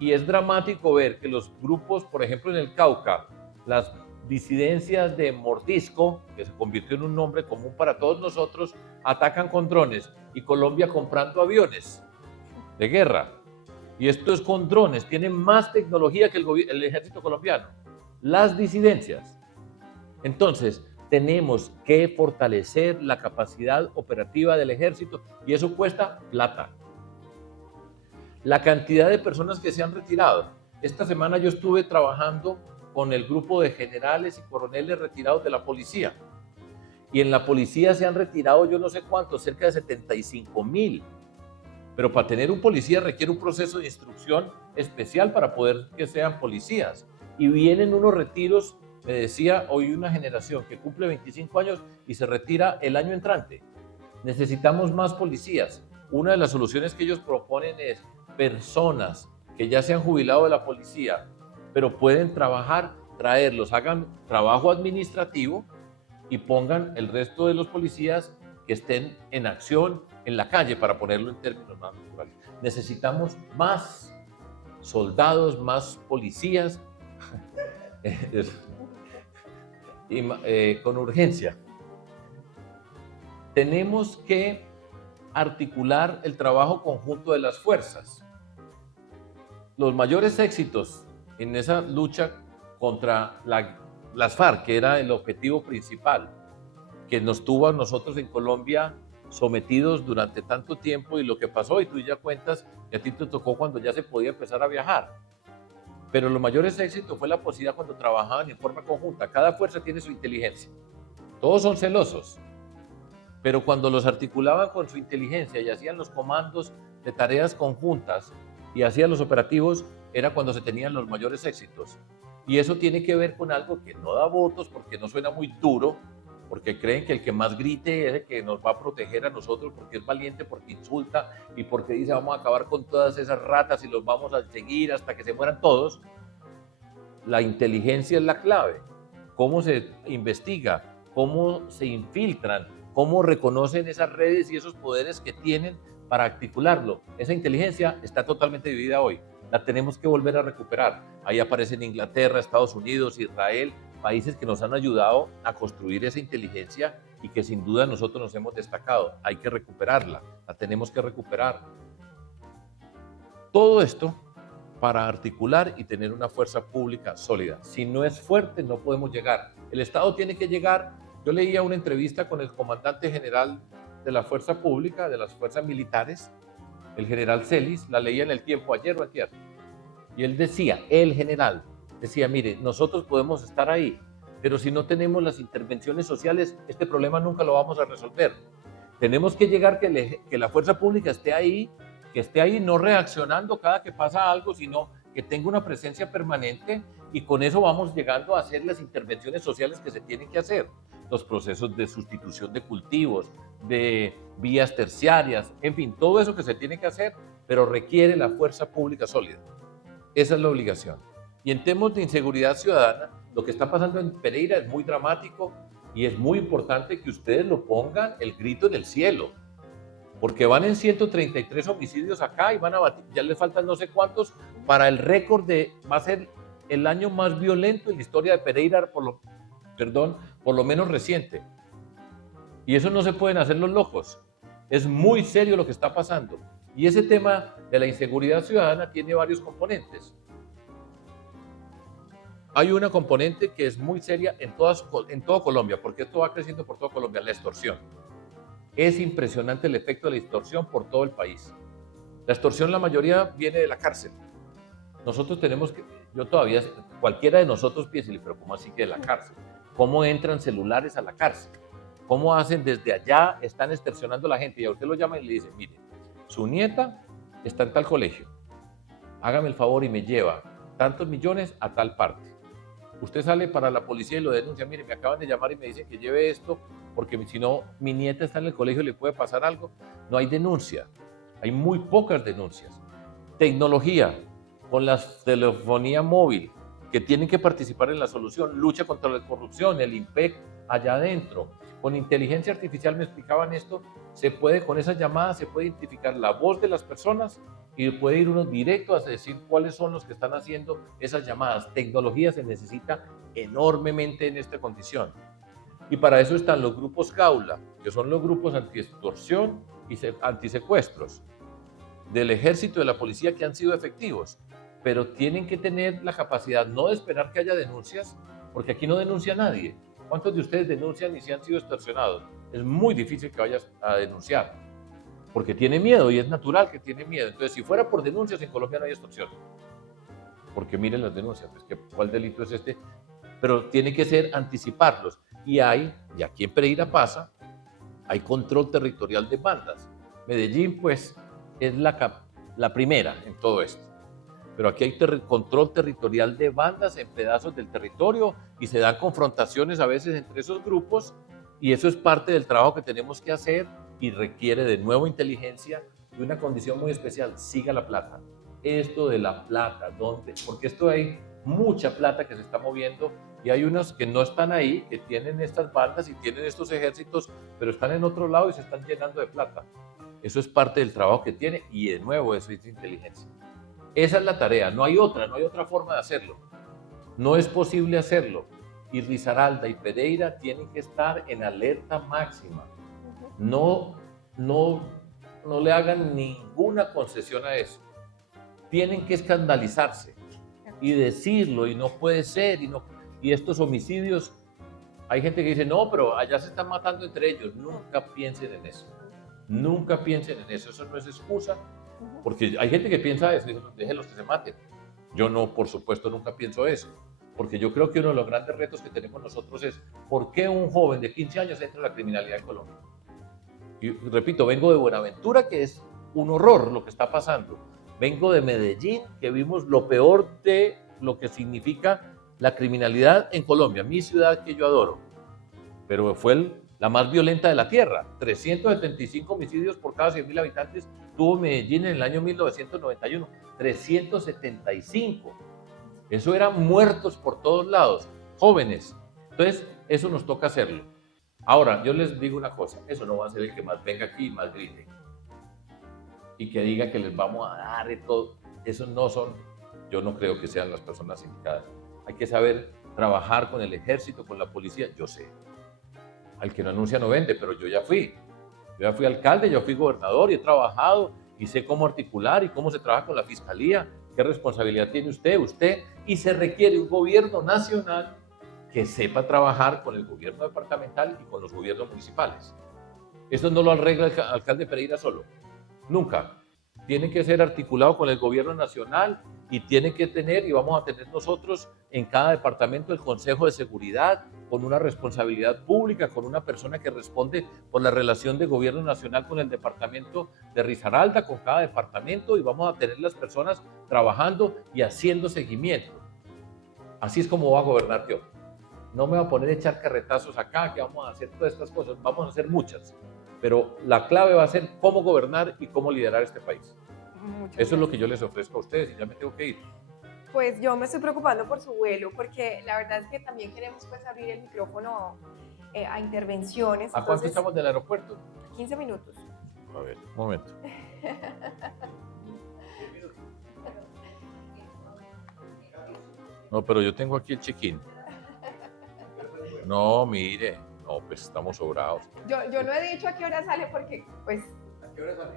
Y es dramático ver que los grupos, por ejemplo en el Cauca, las disidencias de Mordisco, que se convirtió en un nombre común para todos nosotros, atacan con drones, y Colombia comprando aviones. de guerra. Y esto es con drones, tienen más tecnología que el ejército colombiano. Las disidencias. Entonces, tenemos que fortalecer la capacidad operativa del ejército y eso cuesta plata. La cantidad de personas que se han retirado. Esta semana yo estuve trabajando con el grupo de generales y coroneles retirados de la policía. Y en la policía se han retirado yo no sé cuántos, cerca de 75,000. Pero para tener un policía requiere un proceso de instrucción especial para poder que sean policías. Y vienen unos retiros, me decía, hoy una generación que cumple 25 años y se retira el año entrante. Necesitamos más policías. Una de las soluciones que ellos proponen es personas que ya se han jubilado de la policía, pero pueden trabajar, traerlos, hagan trabajo administrativo y pongan el resto de los policías que estén en acción en la calle, para ponerlo en términos más naturales. Necesitamos más soldados, más policías, con urgencia. Tenemos que articular el trabajo conjunto de las fuerzas. Los mayores éxitos en esa lucha contra las FARC, que era el objetivo principal, que nos tuvo a nosotros en Colombia sometidos durante tanto tiempo, y lo que pasó, y tú ya cuentas, que a ti te tocó cuando ya se podía empezar a viajar. Pero los mayores éxitos fue la posibilidad cuando trabajaban en forma conjunta. Cada fuerza tiene su inteligencia. Todos son celosos. Pero cuando los articulaban con su inteligencia y hacían los comandos de tareas conjuntas y hacían los operativos, era cuando se tenían los mayores éxitos. Y eso tiene que ver con algo que no da votos, porque no suena muy duro, porque creen que el que más grite es el que nos va a proteger a nosotros, porque es valiente, porque insulta y porque dice vamos a acabar con todas esas ratas y los vamos a seguir hasta que se mueran todos. La inteligencia es la clave. Cómo se investiga, cómo se infiltran, cómo reconocen esas redes y esos poderes que tienen para articularlo. Esa inteligencia está totalmente dividida hoy. La tenemos que volver a recuperar. Ahí aparecen Inglaterra, Estados Unidos, Israel, países que nos han ayudado a construir esa inteligencia y que sin duda nosotros nos hemos destacado. Hay que recuperarla, la tenemos que recuperar. Todo esto para articular y tener una fuerza pública sólida. Si no es fuerte, no podemos llegar. El Estado tiene que llegar. Yo leía una entrevista con el comandante general de la fuerza pública, de las fuerzas militares, el general Celis, la leía en El Tiempo ayer o ayer. Y él decía, el general, decía, mire, nosotros podemos estar ahí, pero si no tenemos las intervenciones sociales, este problema nunca lo vamos a resolver. Tenemos que llegar que la fuerza pública esté ahí, que esté ahí no reaccionando cada que pasa algo, sino que tenga una presencia permanente, y con eso vamos llegando a hacer las intervenciones sociales que se tienen que hacer. Los procesos de sustitución de cultivos, de vías terciarias, en fin, todo eso que se tiene que hacer, pero requiere la fuerza pública sólida. Esa es la obligación. Y en temas de inseguridad ciudadana, lo que está pasando en Pereira es muy dramático y es muy importante que ustedes lo pongan el grito en el cielo, porque van en 133 homicidios acá y van a batir, ya les faltan no sé cuántos para el récord de, va a ser el año más violento en la historia de Pereira, por lo menos reciente. Y eso no se pueden hacer los locos. Es muy serio lo que está pasando. Y ese tema de la inseguridad ciudadana tiene varios componentes. Hay una componente que es muy seria en toda Colombia, porque esto va creciendo por toda Colombia, la extorsión. Es impresionante el efecto de la extorsión por todo el país. La extorsión, la mayoría viene de la cárcel. Nosotros tenemos que, cualquiera de nosotros piensa, pero ¿cómo así que de la cárcel? ¿Cómo entran celulares a la cárcel? ¿Cómo hacen desde allá? Están extorsionando a la gente y a usted lo llama y le dice, mire, su nieta está en tal colegio, hágame el favor y me lleva tantos millones a tal parte. Usted sale para la policía y lo denuncia, mire, me acaban de llamar y me dicen que lleve esto, porque si no, mi nieta está en el colegio y le puede pasar algo. No hay denuncia, hay muy pocas denuncias. Tecnología, con la telefonía móvil, que tienen que participar en la solución, lucha contra la corrupción, el IMPEC allá adentro. Con inteligencia artificial me explicaban esto, con esas llamadas se puede identificar la voz de las personas y puede ir uno directo a decir cuáles son los que están haciendo esas llamadas. Tecnología se necesita enormemente en esta condición. Y para eso están los grupos Gaula, que son los grupos anti-extorsión y antisecuestros. del ejército y de la policía que han sido efectivos, pero tienen que tener la capacidad no de esperar que haya denuncias, porque aquí no denuncia nadie. ¿Cuántos de ustedes denuncian y si han sido extorsionados? Es muy difícil que vayas a denunciar, porque tiene miedo y es natural que tiene miedo. Entonces, si fuera por denuncias, en Colombia no hay extorsión, porque miren las denuncias, pues, ¿cuál delito es este? Pero tiene que ser anticiparlos. Y aquí en Pereira pasa, hay control territorial de bandas. Medellín, pues, es la primera en todo esto. Pero aquí hay control territorial de bandas en pedazos del territorio y se dan confrontaciones a veces entre esos grupos y eso es parte del trabajo que tenemos que hacer y requiere de nuevo inteligencia y una condición muy especial, siga la plata. Esto de la plata, ¿dónde? Porque esto hay mucha plata que se está moviendo y hay unos que no están ahí, que tienen estas bandas y tienen estos ejércitos, pero están en otro lado y se están llenando de plata. Eso es parte del trabajo que tiene y de nuevo eso es inteligencia. Esa es la tarea, no hay otra forma de hacerlo. No es posible hacerlo. Y Risaralda y Pereira tienen que estar en alerta máxima. No le hagan ninguna concesión a eso. Tienen que escandalizarse y decirlo, y no puede ser, y estos homicidios, hay gente que dice, no, pero allá se están matando entre ellos. Nunca piensen en eso. Nunca piensen en eso. Eso no es excusa. Porque hay gente que piensa eso, déjenlos que se maten. Yo no, por supuesto, nunca pienso eso. Porque yo creo que uno de los grandes retos que tenemos nosotros es ¿por qué un joven de 15 años entra en la criminalidad en Colombia? Y repito, vengo de Buenaventura, que es un horror lo que está pasando. Vengo de Medellín, que vimos lo peor de lo que significa la criminalidad en Colombia, mi ciudad que yo adoro. Pero fue la más violenta de la tierra. 375 homicidios por cada 100.000 habitantes tuvo Medellín en el año 1991. 375. Eso eran muertos por todos lados, jóvenes. Entonces, eso nos toca hacerlo. Ahora, yo les digo una cosa, eso no va a ser el que más venga aquí y más grite. Y que diga que les vamos a dar de todo. Esos no son, yo no creo que sean las personas indicadas. Hay que saber trabajar con el ejército, con la policía, yo sé. Al que no anuncia no vende, pero yo ya fui. Yo ya fui alcalde, yo fui gobernador y he trabajado y sé cómo articular y cómo se trabaja con la fiscalía, qué responsabilidad tiene usted, y se requiere un gobierno nacional que sepa trabajar con el gobierno departamental y con los gobiernos municipales. Eso no lo arregla el alcalde Pereira solo, nunca. Tiene que ser articulado con el gobierno nacional y tiene que tener, y vamos a tener nosotros en cada departamento el Consejo de Seguridad, con una responsabilidad pública, con una persona que responde por la relación de gobierno nacional con el departamento de Risaralda, con cada departamento, y vamos a tener las personas trabajando y haciendo seguimiento. Así es como voy a gobernar yo. No me voy a poner a echar carretazos acá, que vamos a hacer todas estas cosas, vamos a hacer muchas, pero la clave va a ser cómo gobernar y cómo liderar este país. Eso es lo que yo les ofrezco a ustedes y ya me tengo que ir. Pues yo me estoy preocupando por su vuelo, porque la verdad es que también queremos pues abrir el micrófono a intervenciones. ¿A cuánto estamos del aeropuerto? 15 minutos. A ver, un momento. No, pero yo tengo aquí el check-in. No, mire, no, pues estamos sobrados. Yo no he dicho a qué hora sale porque pues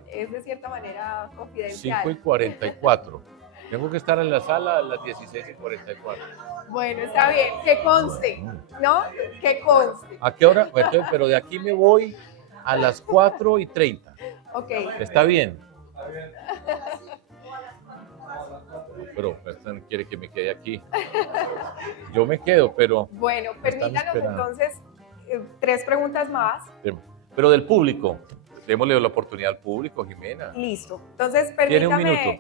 es de cierta manera confidencial. 5:44. Tengo que estar en la sala a las 16:44. Bueno, está bien, que conste, ¿no? Que conste. ¿A qué hora? Entonces, pero de aquí me voy a las 4:30. Ok. ¿Está bien? Pero quiere que me quede aquí. Yo me quedo, pero... Bueno, permítanos entonces 3 preguntas más. Pero del público. Démosle la oportunidad al público, Jimena. Listo. Entonces, permítame,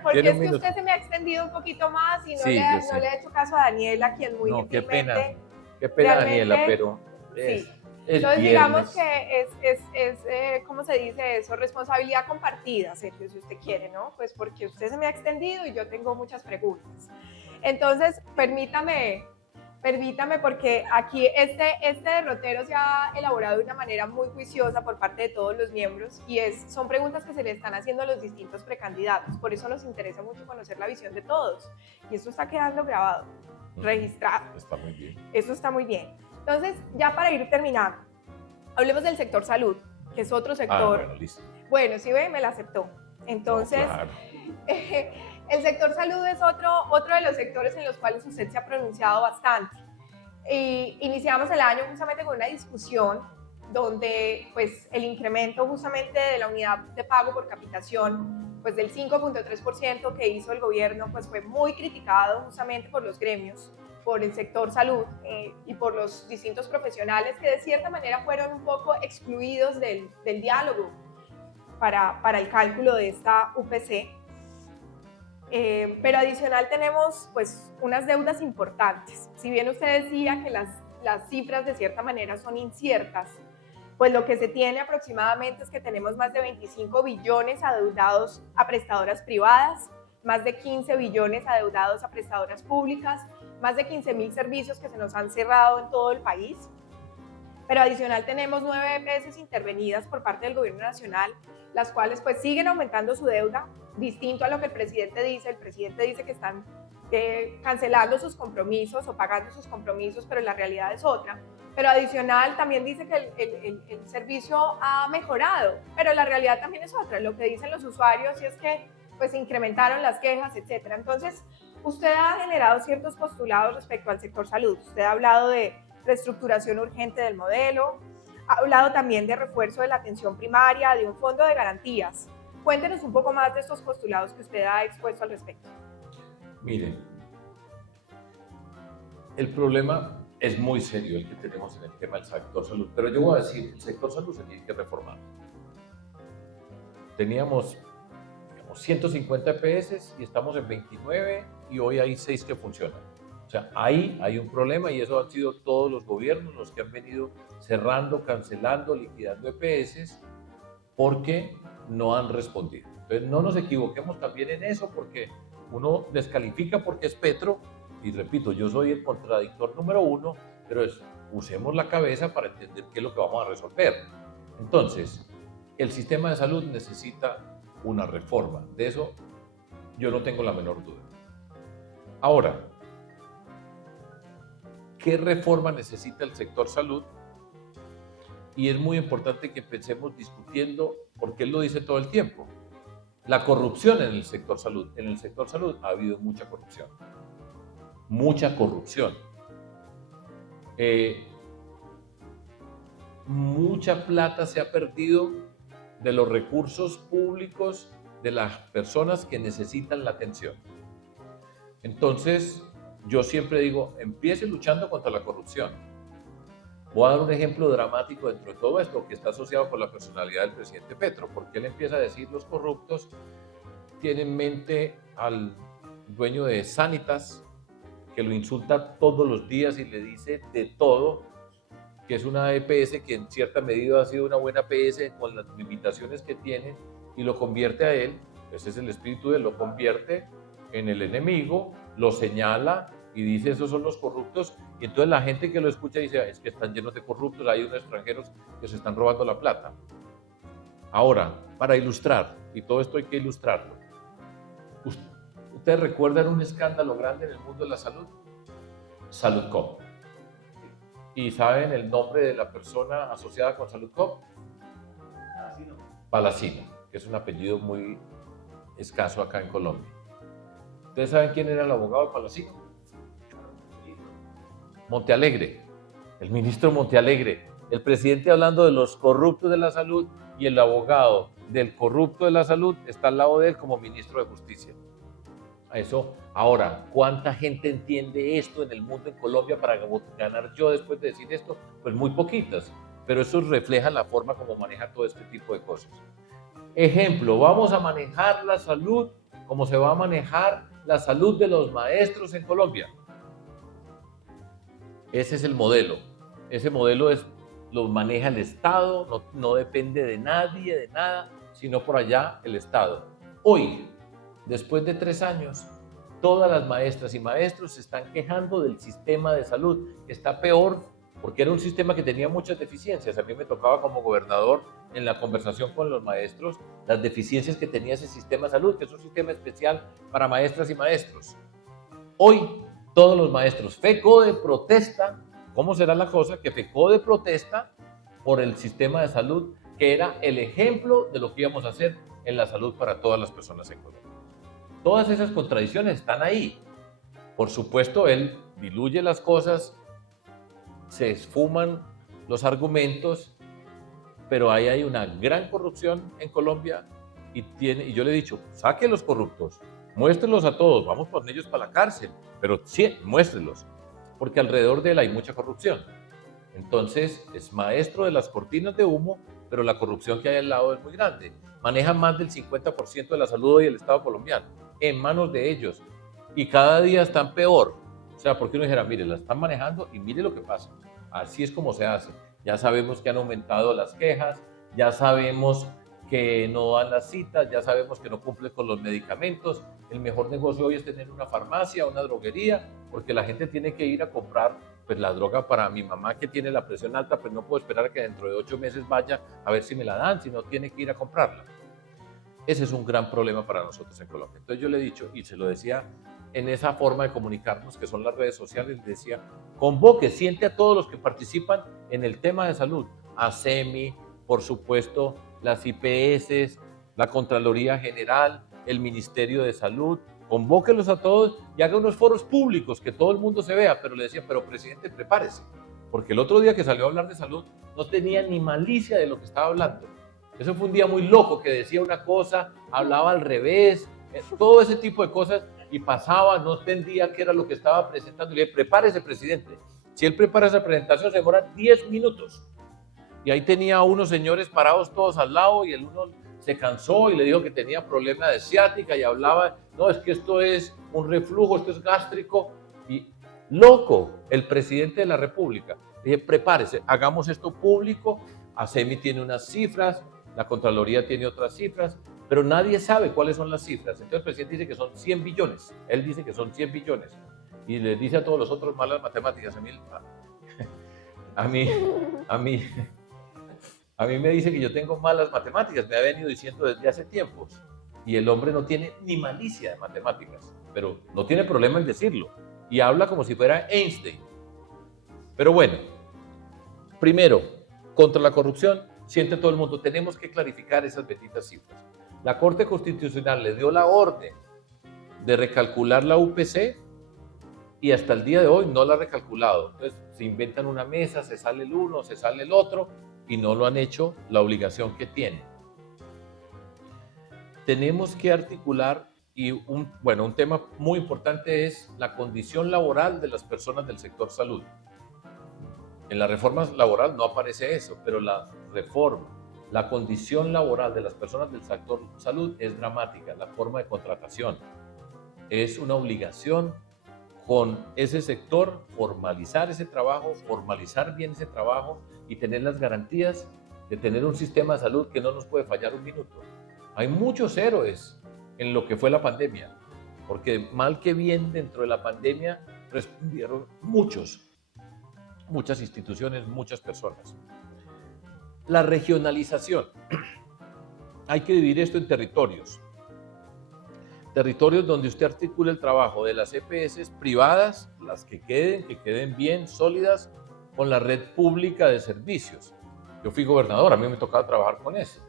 porque es que usted se me ha extendido un poquito más y no le he hecho caso a Daniela, quien muy gentilmente... Qué pena, Daniela, pero... Sí. Entonces, digamos que es ¿cómo se dice eso? Responsabilidad compartida, Sergio, si usted quiere, ¿no? Pues porque usted se me ha extendido y yo tengo muchas preguntas. Entonces, permítame, porque aquí este derrotero se ha elaborado de una manera muy juiciosa por parte de todos los miembros y son preguntas que se le están haciendo a los distintos precandidatos. Por eso nos interesa mucho conocer la visión de todos. Y esto está quedando grabado, registrado. Está muy bien. Eso está muy bien. Entonces, ya para ir terminando, hablemos del sector salud, que es otro sector. Bueno, listo. Bueno, sí ve, me la aceptó. Entonces, No, claro. el sector salud es otro de los sectores en los cuales usted se ha pronunciado bastante. Y iniciamos el año justamente con una discusión donde pues, el incremento justamente de la unidad de pago por capitación pues, del 5.3% que hizo el gobierno pues, fue muy criticado justamente por los gremios, por el sector salud y por los distintos profesionales que de cierta manera fueron un poco excluidos del diálogo para el cálculo de esta UPC. Pero adicional tenemos pues unas deudas importantes. Si bien usted decía que las cifras de cierta manera son inciertas, pues lo que se tiene aproximadamente es que tenemos más de 25 billones adeudados a prestadoras privadas, más de 15 billones adeudados a prestadoras públicas, más de 15.000 servicios que se nos han cerrado en todo el país. Pero adicional tenemos 9 EPS intervenidas por parte del gobierno nacional, las cuales pues siguen aumentando su deuda, distinto a lo que el presidente dice. El presidente dice que están cancelando sus compromisos o pagando sus compromisos, pero la realidad es otra. Pero adicional también dice que el servicio ha mejorado, pero la realidad también es otra. Lo que dicen los usuarios es que pues incrementaron las quejas, etcétera. Entonces, usted ha generado ciertos postulados respecto al sector salud. Usted ha hablado de reestructuración urgente del modelo, ha hablado también de refuerzo de la atención primaria, de un fondo de garantías. Cuéntenos un poco más de estos postulados que usted ha expuesto al respecto. Miren, el problema es muy serio el que tenemos en el tema del sector salud, pero yo voy a decir, el sector salud se tiene que reformar. Teníamos 150 EPS y estamos en 29 y hoy hay 6 que funcionan. O sea, ahí hay un problema y eso han sido todos los gobiernos los que han venido cerrando, cancelando, liquidando EPS porque no han respondido. Entonces no nos equivoquemos también en eso porque uno descalifica porque es Petro y repito, yo soy el contradictor número 1, pero usemos la cabeza para entender qué es lo que vamos a resolver. Entonces, el sistema de salud necesita una reforma. De eso yo no tengo la menor duda. Ahora, ¿qué reforma necesita el sector salud? Y es muy importante que empecemos discutiendo, porque él lo dice todo el tiempo, la corrupción en el sector salud. En el sector salud ha habido mucha corrupción. Mucha corrupción. Mucha plata se ha perdido de los recursos públicos de las personas que necesitan la atención. Entonces, yo siempre digo, empiece luchando contra la corrupción. Voy a dar un ejemplo dramático dentro de todo esto que está asociado con la personalidad del presidente Petro, porque él empieza a decir los corruptos tienen en mente al dueño de Sanitas, que lo insulta todos los días y le dice de todo, que es una EPS que en cierta medida ha sido una buena EPS con las limitaciones que tiene y lo convierte a él, ese es el espíritu de él, lo convierte en el enemigo, lo señala y dice esos son los corruptos y entonces la gente que lo escucha dice es que están llenos de corruptos, hay unos extranjeros que se están robando la plata. Ahora, para ilustrar, y todo esto hay que ilustrarlo, ¿ustedes recuerdan un escándalo grande en el mundo de la salud? Saludcop. ¿Y saben el nombre de la persona asociada con Saludcop? Palacino, que es un apellido muy escaso acá en Colombia. ¿Ustedes saben quién era el abogado de Palacino? Montealegre, el ministro Montealegre, el presidente hablando de los corruptos de la salud y el abogado del corrupto de la salud está al lado de él como ministro de Justicia. Eso. Ahora, ¿cuánta gente entiende esto en el mundo, en Colombia, para ganar yo después de decir esto? Pues muy poquitas, pero eso refleja la forma como maneja todo este tipo de cosas. Ejemplo, vamos a manejar la salud como se va a manejar la salud de los maestros en Colombia. Ese es el modelo. Ese modelo lo maneja el Estado, no depende de nadie, de nada, sino por allá el Estado. Hoy, después de 3 años, todas las maestras y maestros se están quejando del sistema de salud, que está peor porque era un sistema que tenía muchas deficiencias. A mí me tocaba como gobernador en la conversación con los maestros las deficiencias que tenía ese sistema de salud, que es un sistema especial para maestras y maestros. Hoy, todos los maestros, FECODE protesta. ¿Cómo será la cosa? Que FECODE protesta por el sistema de salud, que era el ejemplo de lo que íbamos a hacer en la salud para todas las personas en Colombia. Todas esas contradicciones están ahí. Por supuesto, él diluye las cosas, se esfuman los argumentos, pero ahí hay una gran corrupción en Colombia y yo le he dicho, saque los corruptos, muéstrenlos a todos, vamos con ellos para la cárcel, pero sí, muéstrenlos, porque alrededor de él hay mucha corrupción. Entonces, es maestro de las cortinas de humo, pero la corrupción que hay al lado es muy grande. Maneja más del 50% de la salud y el Estado colombiano, en manos de ellos, y cada día están peor. O sea, porque uno dijera, mire, la están manejando y mire lo que pasa. Así es como se hace. Ya sabemos que han aumentado las quejas, ya sabemos que no dan las citas, ya sabemos que no cumple con los medicamentos. El mejor negocio hoy es tener una farmacia, una droguería, porque la gente tiene que ir a comprar pues, la droga para mi mamá que tiene la presión alta, pues no puedo esperar a que dentro de 8 meses vaya a ver si me la dan, sino tiene que ir a comprarla. Ese es un gran problema para nosotros en Colombia. Entonces yo le he dicho, y se lo decía en esa forma de comunicarnos, que son las redes sociales, le decía, convoque, siente a todos los que participan en el tema de salud, a SEMI, por supuesto, las IPS, la Contraloría General, el Ministerio de Salud, convóquelos a todos y haga unos foros públicos que todo el mundo se vea, pero le decía, pero presidente, prepárese, porque el otro día que salió a hablar de salud no tenía ni malicia de lo que estaba hablando. Eso fue un día muy loco, que decía una cosa, hablaba al revés, todo ese tipo de cosas, y pasaba, no entendía qué era lo que estaba presentando. Y le dije, prepárese, presidente. Si él prepara esa presentación, se demora 10 minutos. Y ahí tenía a unos señores parados todos al lado, y el uno se cansó y le dijo que tenía problema de ciática, y hablaba, no, es que esto es un reflujo, esto es gástrico. Y loco, el presidente de la República. Le dije, prepárese, hagamos esto público. ASEMI tiene unas cifras, la Contraloría tiene otras cifras, pero nadie sabe cuáles son las cifras. Entonces el presidente dice que son 100 billones. Él dice que son 100 billones. Y les dice a todos los otros malas matemáticas. A mí me dice que yo tengo malas matemáticas. Me ha venido diciendo desde hace tiempos. Y el hombre no tiene ni malicia de matemáticas. Pero no tiene problema en decirlo. Y habla como si fuera Einstein. Pero bueno, primero, contra la corrupción, siente todo el mundo. Tenemos que clarificar esas benditas cifras. La Corte Constitucional le dio la orden de recalcular la UPC y hasta el día de hoy no la ha recalculado. Entonces se inventan una mesa, se sale el uno, se sale el otro y no lo han hecho la obligación que tienen. Tenemos que articular y un tema muy importante es la condición laboral de las personas del sector salud. En la reforma laboral no aparece eso, pero la condición laboral de las personas del sector salud es dramática. La forma de contratación es una obligación con ese sector, formalizar ese trabajo, formalizar bien ese trabajo y tener las garantías de tener un sistema de salud que no nos puede fallar un minuto. Hay muchos héroes en lo que fue la pandemia, porque mal que bien dentro de la pandemia respondieron muchas instituciones, muchas personas. La regionalización. Hay que dividir esto en territorios. Territorios donde usted articule el trabajo de las EPS privadas, las que queden bien sólidas, con la red pública de servicios. Yo fui gobernador, a mí me tocaba trabajar con eso.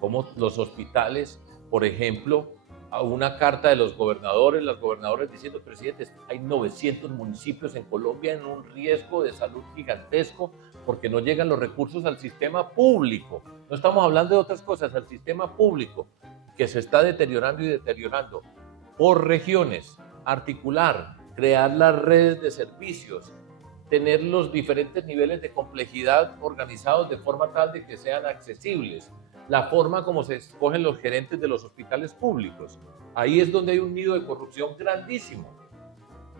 Como los hospitales, por ejemplo, a una carta de los gobernadores, diciendo, presidente, hay 900 municipios en Colombia en un riesgo de salud gigantesco porque no llegan los recursos al sistema público. No estamos hablando de otras cosas, al sistema público, que se está deteriorando y deteriorando. Por regiones, articular, crear las redes de servicios, tener los diferentes niveles de complejidad organizados de forma tal de que sean accesibles. La forma como se escogen los gerentes de los hospitales públicos. Ahí es donde hay un nido de corrupción grandísimo,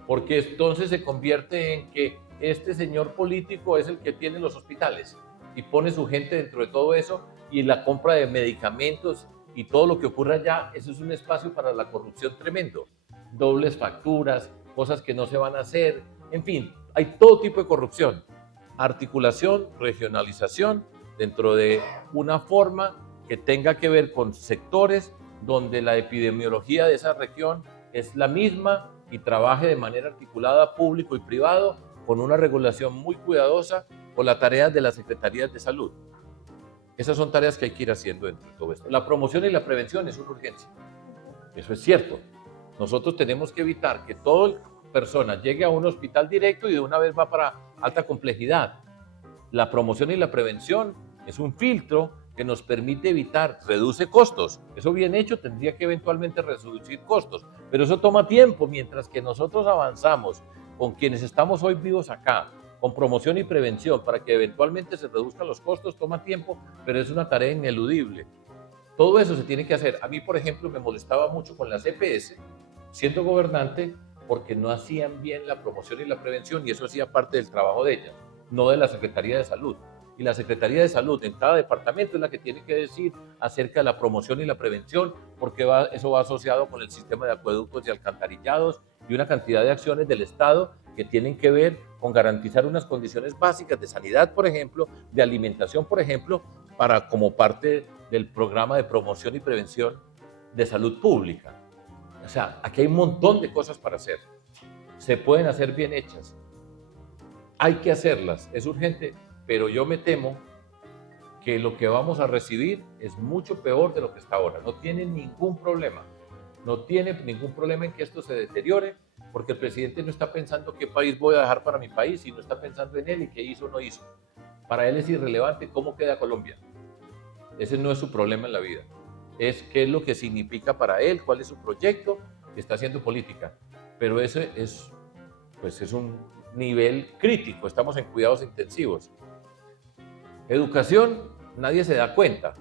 porque entonces se convierte en que este señor político es el que tiene los hospitales y pone su gente dentro de todo eso, y la compra de medicamentos y todo lo que ocurra allá, eso es un espacio para la corrupción tremendo. Dobles facturas, cosas que no se van a hacer, en fin, hay todo tipo de corrupción. Articulación, regionalización, dentro de una forma que tenga que ver con sectores donde la epidemiología de esa región es la misma y trabaje de manera articulada público y privado con una regulación muy cuidadosa con las tareas de las secretarías de salud. Esas son tareas que hay que ir haciendo dentro de todo esto. La promoción y la prevención es una urgencia. Eso es cierto. Nosotros tenemos que evitar que toda persona llegue a un hospital directo y de una vez va para alta complejidad. La promoción y la prevención es un filtro que nos permite evitar, reduce costos. Eso bien hecho tendría que eventualmente reducir costos, pero eso toma tiempo. Mientras que nosotros avanzamos con quienes estamos hoy vivos acá, con promoción y prevención, para que eventualmente se reduzcan los costos, toma tiempo, pero es una tarea ineludible. Todo eso se tiene que hacer. A mí, por ejemplo, me molestaba mucho con las EPS, siendo gobernante, porque no hacían bien la promoción y la prevención, y eso hacía parte del trabajo de ellas, no de la Secretaría de Salud. Y la Secretaría de Salud en cada departamento es la que tiene que decir acerca de la promoción y la prevención, porque eso va asociado con el sistema de acueductos y alcantarillados y una cantidad de acciones del Estado que tienen que ver con garantizar unas condiciones básicas de sanidad, por ejemplo, de alimentación, por ejemplo, como parte del programa de promoción y prevención de salud pública. O sea, aquí hay un montón de cosas para hacer. Se pueden hacer bien hechas. Hay que hacerlas, es urgente, pero yo me temo que lo que vamos a recibir es mucho peor de lo que está ahora. No tiene ningún problema. No tiene ningún problema en que esto se deteriore, porque el presidente no está pensando qué país voy a dejar para mi país, sino está pensando en él y qué hizo o no hizo. Para él es irrelevante cómo queda Colombia. Ese no es su problema en la vida. Es qué es lo que significa para él, cuál es su proyecto, que está haciendo política. Pero ese es un nivel crítico. Estamos en cuidados intensivos. Educación, nadie se da cuenta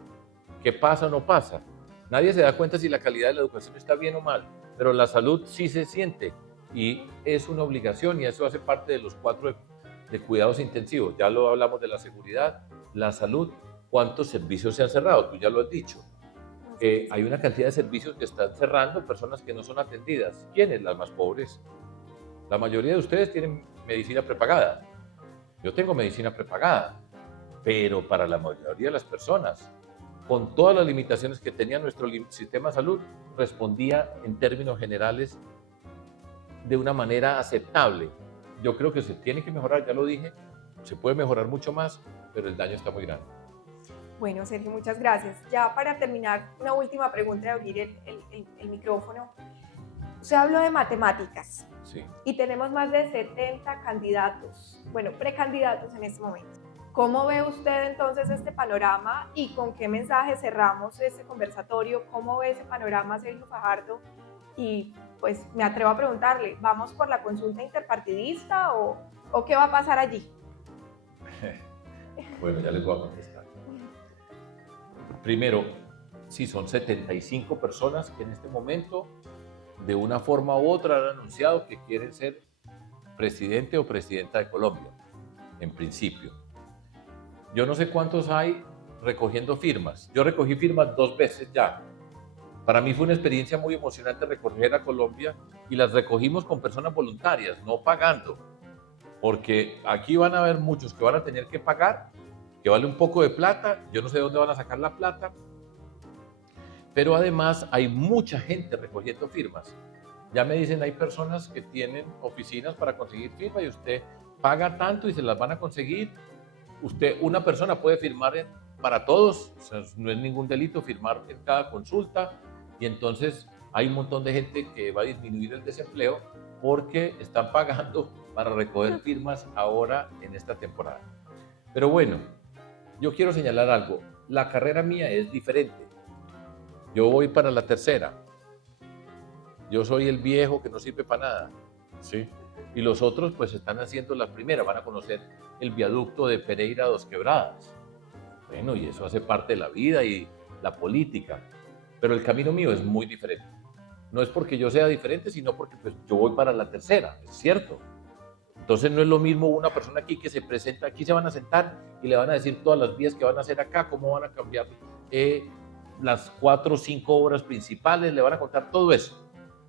qué pasa o no pasa. Nadie se da cuenta si la calidad de la educación está bien o mal, pero la salud sí se siente y es una obligación, y eso hace parte de los 4 de cuidados intensivos. Ya lo hablamos de la seguridad, la salud, cuántos servicios se han cerrado, tú ya lo has dicho. Hay una cantidad de servicios que están cerrando, personas que no son atendidas. ¿Quiénes? Las más pobres. La mayoría de ustedes tienen medicina prepagada. Yo tengo medicina prepagada, pero para la mayoría de las personas, con todas las limitaciones que tenía nuestro sistema de salud, respondía en términos generales de una manera aceptable. Yo creo que se tiene que mejorar, ya lo dije, se puede mejorar mucho más, pero el daño está muy grande. Bueno, Sergio, muchas gracias. Ya para terminar, una última pregunta, de abrir el micrófono. Usted habló de matemáticas. Sí. Y tenemos más de 70 candidatos, bueno, precandidatos en este momento. ¿Cómo ve usted entonces este panorama y con qué mensaje cerramos este conversatorio? ¿Cómo ve ese panorama, Sergio Fajardo? Y pues me atrevo a preguntarle, ¿vamos por la consulta interpartidista o qué va a pasar allí? Bueno, ya les voy a contestar. Primero, sí, son 75 personas que en este momento, de una forma u otra, han anunciado que quieren ser presidente o presidenta de Colombia, en principio. Yo no sé cuántos hay recogiendo firmas. Yo recogí firmas 2 veces ya. Para mí fue una experiencia muy emocionante recoger a Colombia, y las recogimos con personas voluntarias, no pagando. Porque aquí van a haber muchos que van a tener que pagar, que vale un poco de plata. Yo no sé de dónde van a sacar la plata. Pero además hay mucha gente recogiendo firmas. Ya me dicen, hay personas que tienen oficinas para conseguir firmas y usted paga tanto y se las van a conseguir. Una persona puede firmar para todos, o sea, no es ningún delito firmar en cada consulta, y entonces hay un montón de gente que va a disminuir el desempleo porque están pagando para recoger firmas ahora en esta temporada. Pero bueno, yo quiero señalar algo. La carrera mía es diferente. Yo voy para la tercera. Yo soy el viejo que no sirve para nada, ¿sí? Y los otros pues están haciendo la primera, van a conocer el viaducto de Pereira a Dos Quebradas. Bueno, y eso hace parte de la vida y la política. Pero el camino mío es muy diferente. No es porque yo sea diferente, sino porque pues, yo voy para la tercera, es cierto. Entonces no es lo mismo una persona aquí que se presenta, aquí se van a sentar y le van a decir todas las vías que van a hacer acá, cómo van a cambiar las 4 o 5 obras principales, le van a contar todo eso.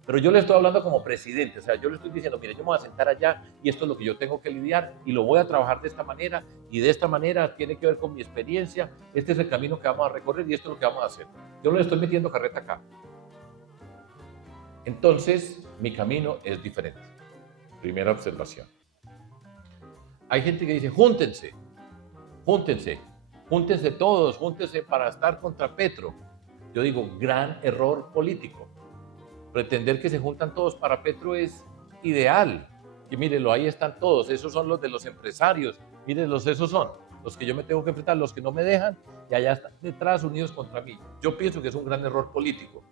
Pero yo le estoy hablando como presidente, o sea, yo le estoy diciendo, mire, yo me voy a sentar allá y esto es lo que yo tengo que lidiar y lo voy a trabajar de esta manera, y de esta manera tiene que ver con mi experiencia, este es el camino que vamos a recorrer y esto es lo que vamos a hacer. Yo no le estoy metiendo carreta acá. Entonces, mi camino es diferente. Primera observación. Hay gente que dice, júntense, júntense todos, júntense para estar contra Petro. Yo digo, gran error político. Pretender que se juntan todos para Petro es ideal. Y mírenlo, ahí están todos, esos son los de los empresarios, mírenlos, esos son los que yo me tengo que enfrentar, los que no me dejan, y allá están detrás unidos contra mí. Yo pienso que es un gran error político.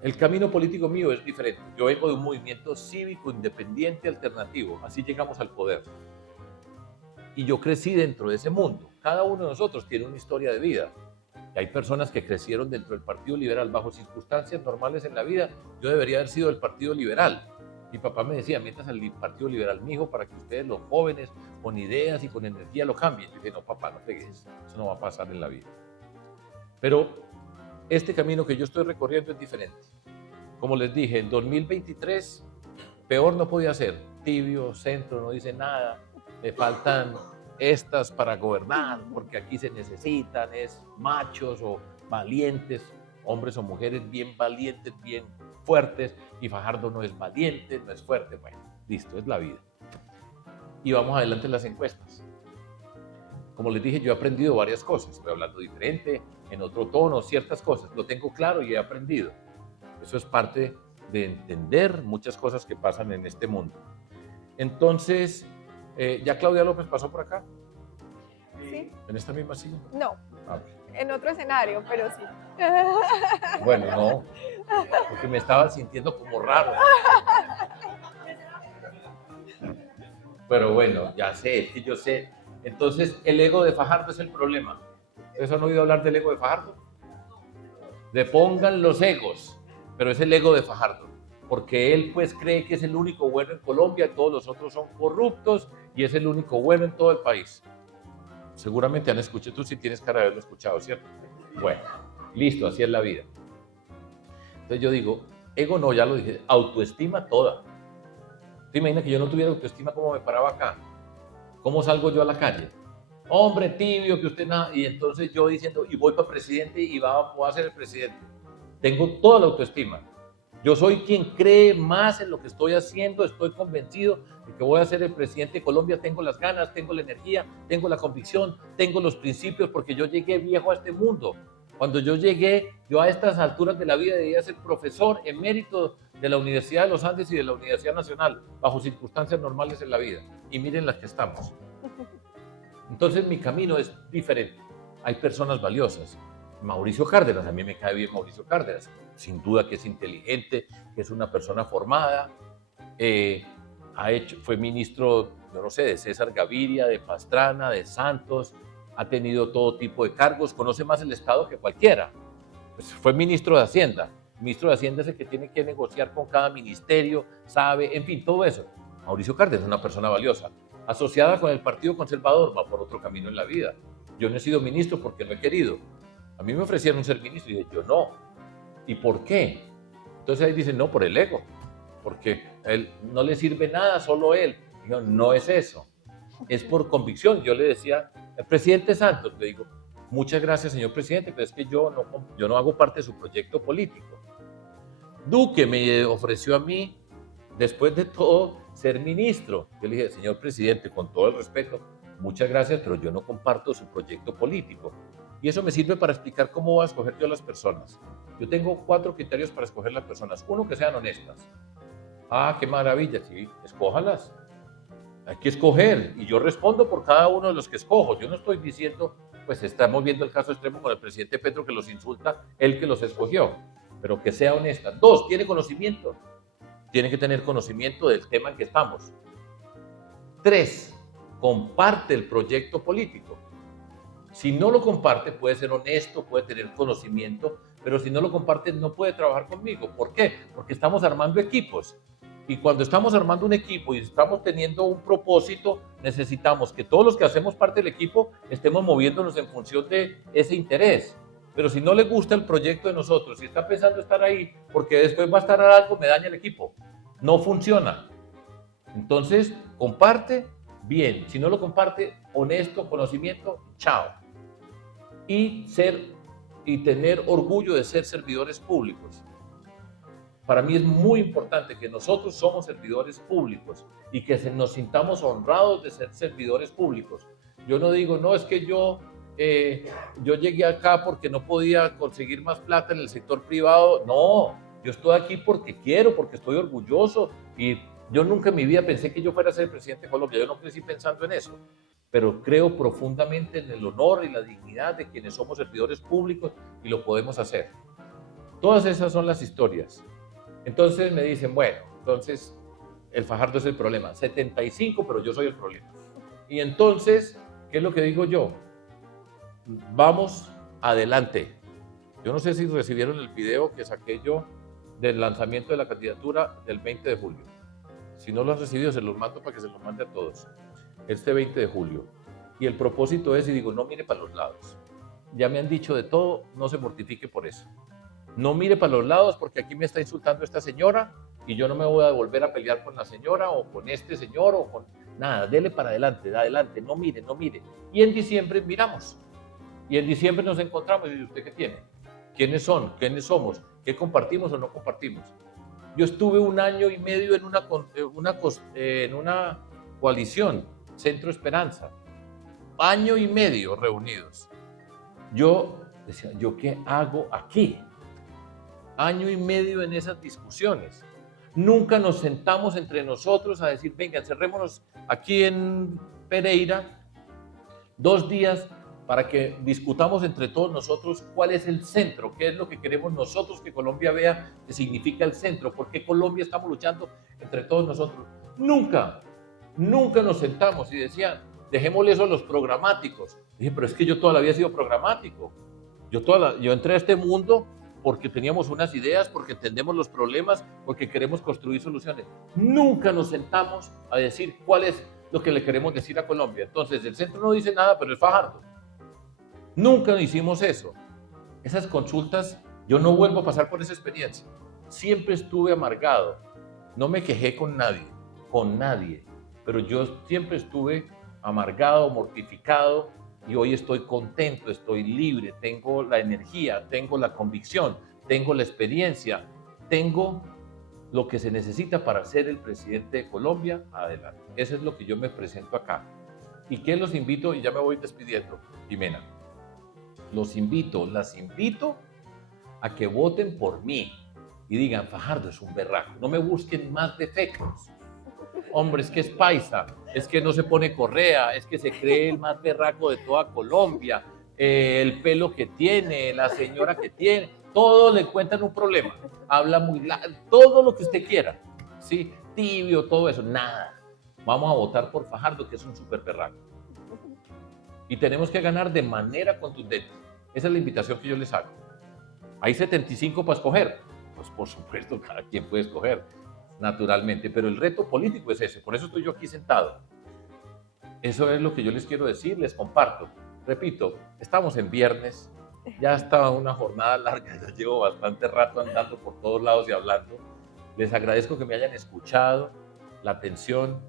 El camino político mío es diferente. Yo vengo de un movimiento cívico, independiente, alternativo. Así llegamos al poder. Y yo crecí dentro de ese mundo. Cada uno de nosotros tiene una historia de vida. Y hay personas que crecieron dentro del Partido Liberal bajo circunstancias normales en la vida. Yo debería haber sido del Partido Liberal. Mi papá me decía, métase al Partido Liberal, mijo, para que ustedes, los jóvenes, con ideas y con energía, lo cambien. Yo dije, no, papá, no pegues. Eso no va a pasar en la vida. Pero este camino que yo estoy recorriendo es diferente. Como les dije, en 2023, peor no podía ser. Tibio, centro, no dice nada. Me faltan estas para gobernar, porque aquí se necesitan es machos o valientes, hombres o mujeres bien valientes, bien fuertes, y Fajardo no es valiente, no es fuerte. Bueno, listo, es la vida. Y vamos adelante en las encuestas. Como les dije, yo he aprendido varias cosas. Estoy hablando diferente, en otro tono, ciertas cosas. Lo tengo claro y he aprendido. Eso es parte de entender muchas cosas que pasan en este mundo. Entonces, ¿ya Claudia López pasó por acá? Sí. ¿En esta misma silla? No, Ah, en otro escenario, pero sí. bueno, no, porque me estaba sintiendo como raro. Pero bueno, ya sé, es que yo sé. Entonces, el ego de Fajardo es el problema. ¿Ustedes han oído hablar del ego de Fajardo? Depongan los egos, pero es el ego de Fajardo, porque él pues cree que es el único bueno en Colombia, todos los otros son corruptos y es el único bueno en todo el país. Seguramente han escuchado, tú sí tienes cara de haberlo escuchado, ¿cierto? Bueno, listo, así es la vida. Entonces yo digo, ego no, ya lo dije, autoestima toda. ¿Te imaginas que yo no tuviera autoestima, cómo me paraba acá? ¿Cómo salgo yo a la calle? Hombre tibio, que usted nada. Y entonces yo diciendo, y voy para presidente y voy a ser el presidente. Tengo toda la autoestima. Yo soy quien cree más en lo que estoy haciendo, estoy convencido de que voy a ser el presidente de Colombia, tengo las ganas, tengo la energía, tengo la convicción, tengo los principios, porque yo llegué viejo a este mundo. Cuando yo llegué, yo a estas alturas de la vida debía ser profesor emérito de la Universidad de los Andes y de la Universidad Nacional, bajo circunstancias normales en la vida. Y miren las que estamos. Entonces mi camino es diferente. Hay personas valiosas. Mauricio Cárdenas, a mí me cae bien Mauricio Cárdenas, sin duda que es inteligente, que es una persona formada, fue ministro, yo no sé, de César Gaviria, de Pastrana, de Santos, ha tenido todo tipo de cargos, conoce más el Estado que cualquiera. Pues fue ministro de Hacienda. El ministro de Hacienda es el que tiene que negociar con cada ministerio, sabe, en fin, todo eso. Mauricio Cárdenas es una persona valiosa, asociada con el Partido Conservador, va por otro camino en la vida. Yo no he sido ministro porque no he querido. A mí me ofrecieron ser ministro y dije, yo no. ¿Y por qué? Entonces ahí dicen, no, por el ego, porque a él no le sirve nada, solo él. Digo, no es eso, es por convicción. Yo le decía al presidente Santos, le digo, muchas gracias, señor presidente, pero es que yo no hago parte de su proyecto político. Duque me ofreció a mí, después de todo, ser ministro. Yo le dije, señor presidente, con todo el respeto, muchas gracias, pero yo no comparto su proyecto político. Y eso me sirve para explicar cómo voy a escoger yo a las personas. Yo tengo 4 criterios para escoger las personas. 1, que sean honestas. Ah, qué maravilla, sí, escójalas. Hay que escoger y yo respondo por cada uno de los que escojo. Yo no estoy diciendo, pues estamos viendo el caso extremo con el presidente Petro que los insulta, él que los escogió, pero que sea honesta. 2, tiene conocimiento. Tiene que tener conocimiento del tema en que estamos. 3, comparte el proyecto político. Si no lo comparte, puede ser honesto, puede tener conocimiento, pero si no lo comparte, no puede trabajar conmigo. ¿Por qué? Porque estamos armando equipos. Y cuando estamos armando un equipo y estamos teniendo un propósito, necesitamos que todos los que hacemos parte del equipo estemos moviéndonos en función de ese interés. Pero si no le gusta el proyecto de nosotros, si está pensando estar ahí, porque después va a estar algo, me daña el equipo. No funciona. Entonces, comparte, bien. Si no lo comparte, honesto, conocimiento, chao. Y tener orgullo de ser servidores públicos. Para mí es muy importante que nosotros somos servidores públicos y que nos sintamos honrados de ser servidores públicos. Yo no digo, no, es que yo llegué acá porque no podía conseguir más plata en el sector privado. No, yo estoy aquí porque quiero, porque estoy orgulloso. Y yo nunca en mi vida pensé que yo fuera a ser presidente de Colombia. Yo no crecí pensando en eso. Pero creo profundamente en el honor y la dignidad de quienes somos servidores públicos y lo podemos hacer. Todas esas son las historias. Entonces me dicen, bueno, entonces el Fajardo es el problema. 75, pero yo soy el problema. Y entonces, ¿qué es lo que digo yo? Vamos adelante. Yo no sé si recibieron el video que saqué yo del lanzamiento de la candidatura del 20 de julio. Si no lo han recibido, se los mando para que se los mande a todos. Este 20 de julio. Y el propósito es, y digo, no mire para los lados. Ya me han dicho de todo, no se mortifique por eso. No mire para los lados porque aquí me está insultando esta señora y yo no me voy a volver a pelear con la señora o con este señor o con nada. Dele para adelante, no mire, no mire. Y en diciembre miramos. Y en diciembre nos encontramos y dice, ¿usted qué tiene? ¿Quiénes son? ¿Quiénes somos? ¿Qué compartimos o no compartimos? Yo estuve 1 año y medio en una coalición, Centro Esperanza. 1 año y medio reunidos. Yo decía, ¿yo qué hago aquí? 1 año y medio en esas discusiones. Nunca nos sentamos entre nosotros a decir, venga, encerrémonos aquí en Pereira 2 días para que discutamos entre todos nosotros cuál es el centro, qué es lo que queremos nosotros que Colombia vea que significa el centro, por qué Colombia estamos luchando entre todos nosotros. Nunca nos sentamos y decían, dejémosle eso a los programáticos. Dije, pero es que yo toda la vida he sido programático. Yo entré a este mundo porque teníamos unas ideas, porque entendemos los problemas, porque queremos construir soluciones. Nunca nos sentamos a decir cuál es lo que le queremos decir a Colombia. Entonces, el centro no dice nada, pero es Fajardo. Nunca hicimos eso. Esas consultas, yo no vuelvo a pasar por esa experiencia. Siempre estuve amargado. No me quejé con nadie, pero yo siempre estuve amargado, mortificado, y hoy estoy contento, estoy libre, tengo la energía, tengo la convicción, tengo la experiencia, tengo lo que se necesita para ser el presidente de Colombia. Adelante. Eso es lo que yo me presento acá. ¿Y qué los invito? Y ya me voy despidiendo, Jimena. Las invito a que voten por mí y digan, Fajardo es un berraco. No me busquen más defectos. Hombre, es que es paisa, es que no se pone correa, es que se cree el más berraco de toda Colombia, el pelo que tiene, la señora que tiene, todo le cuentan un problema, habla muy largo, todo lo que usted quiera, ¿sí? Tibio, todo eso, nada. Vamos a votar por Fajardo, que es un súper berraco. Y tenemos que ganar de manera contundente. Esa es la invitación que yo les hago. Hay 75 para escoger. Pues por supuesto, cada quien puede escoger, naturalmente, pero el reto político es ese, por eso estoy yo aquí sentado. Eso es lo que yo les quiero decir, les comparto. Repito, estamos en viernes, ya está una jornada larga, ya llevo bastante rato andando por todos lados y hablando. Les agradezco que me hayan escuchado, la atención,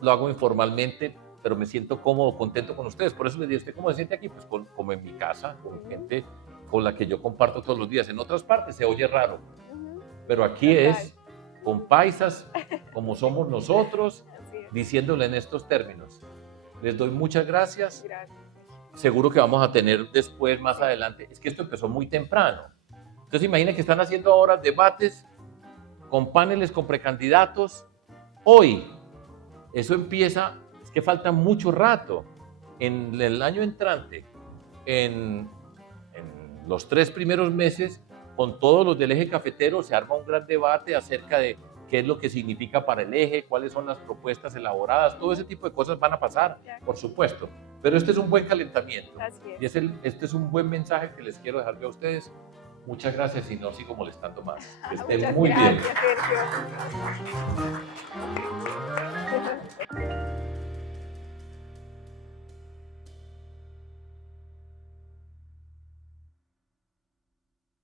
lo hago informalmente, pero me siento cómodo, contento con ustedes. Por eso les digo, ¿usted cómo se siente aquí? Pues como en mi casa, con gente con la que yo comparto todos los días. En otras partes se oye raro, pero aquí es con paisas, como somos nosotros, diciéndole en estos términos. Les doy muchas gracias. Seguro que vamos a tener después, más adelante. Es que esto empezó muy temprano. Entonces imaginen que están haciendo ahora debates con paneles, con precandidatos. Hoy, eso empieza, es que falta mucho rato. En el año entrante, en los 3 primeros meses, con todos los del eje cafetero, se arma un gran debate acerca de qué es lo que significa para el eje, cuáles son las propuestas elaboradas, todo ese tipo de cosas van a pasar, por supuesto. Pero este es un buen calentamiento. Y este es un buen mensaje que les quiero dejar yo a ustedes. Muchas gracias y no sigo molestando más. Que estén muy bien. Gracias, Sergio.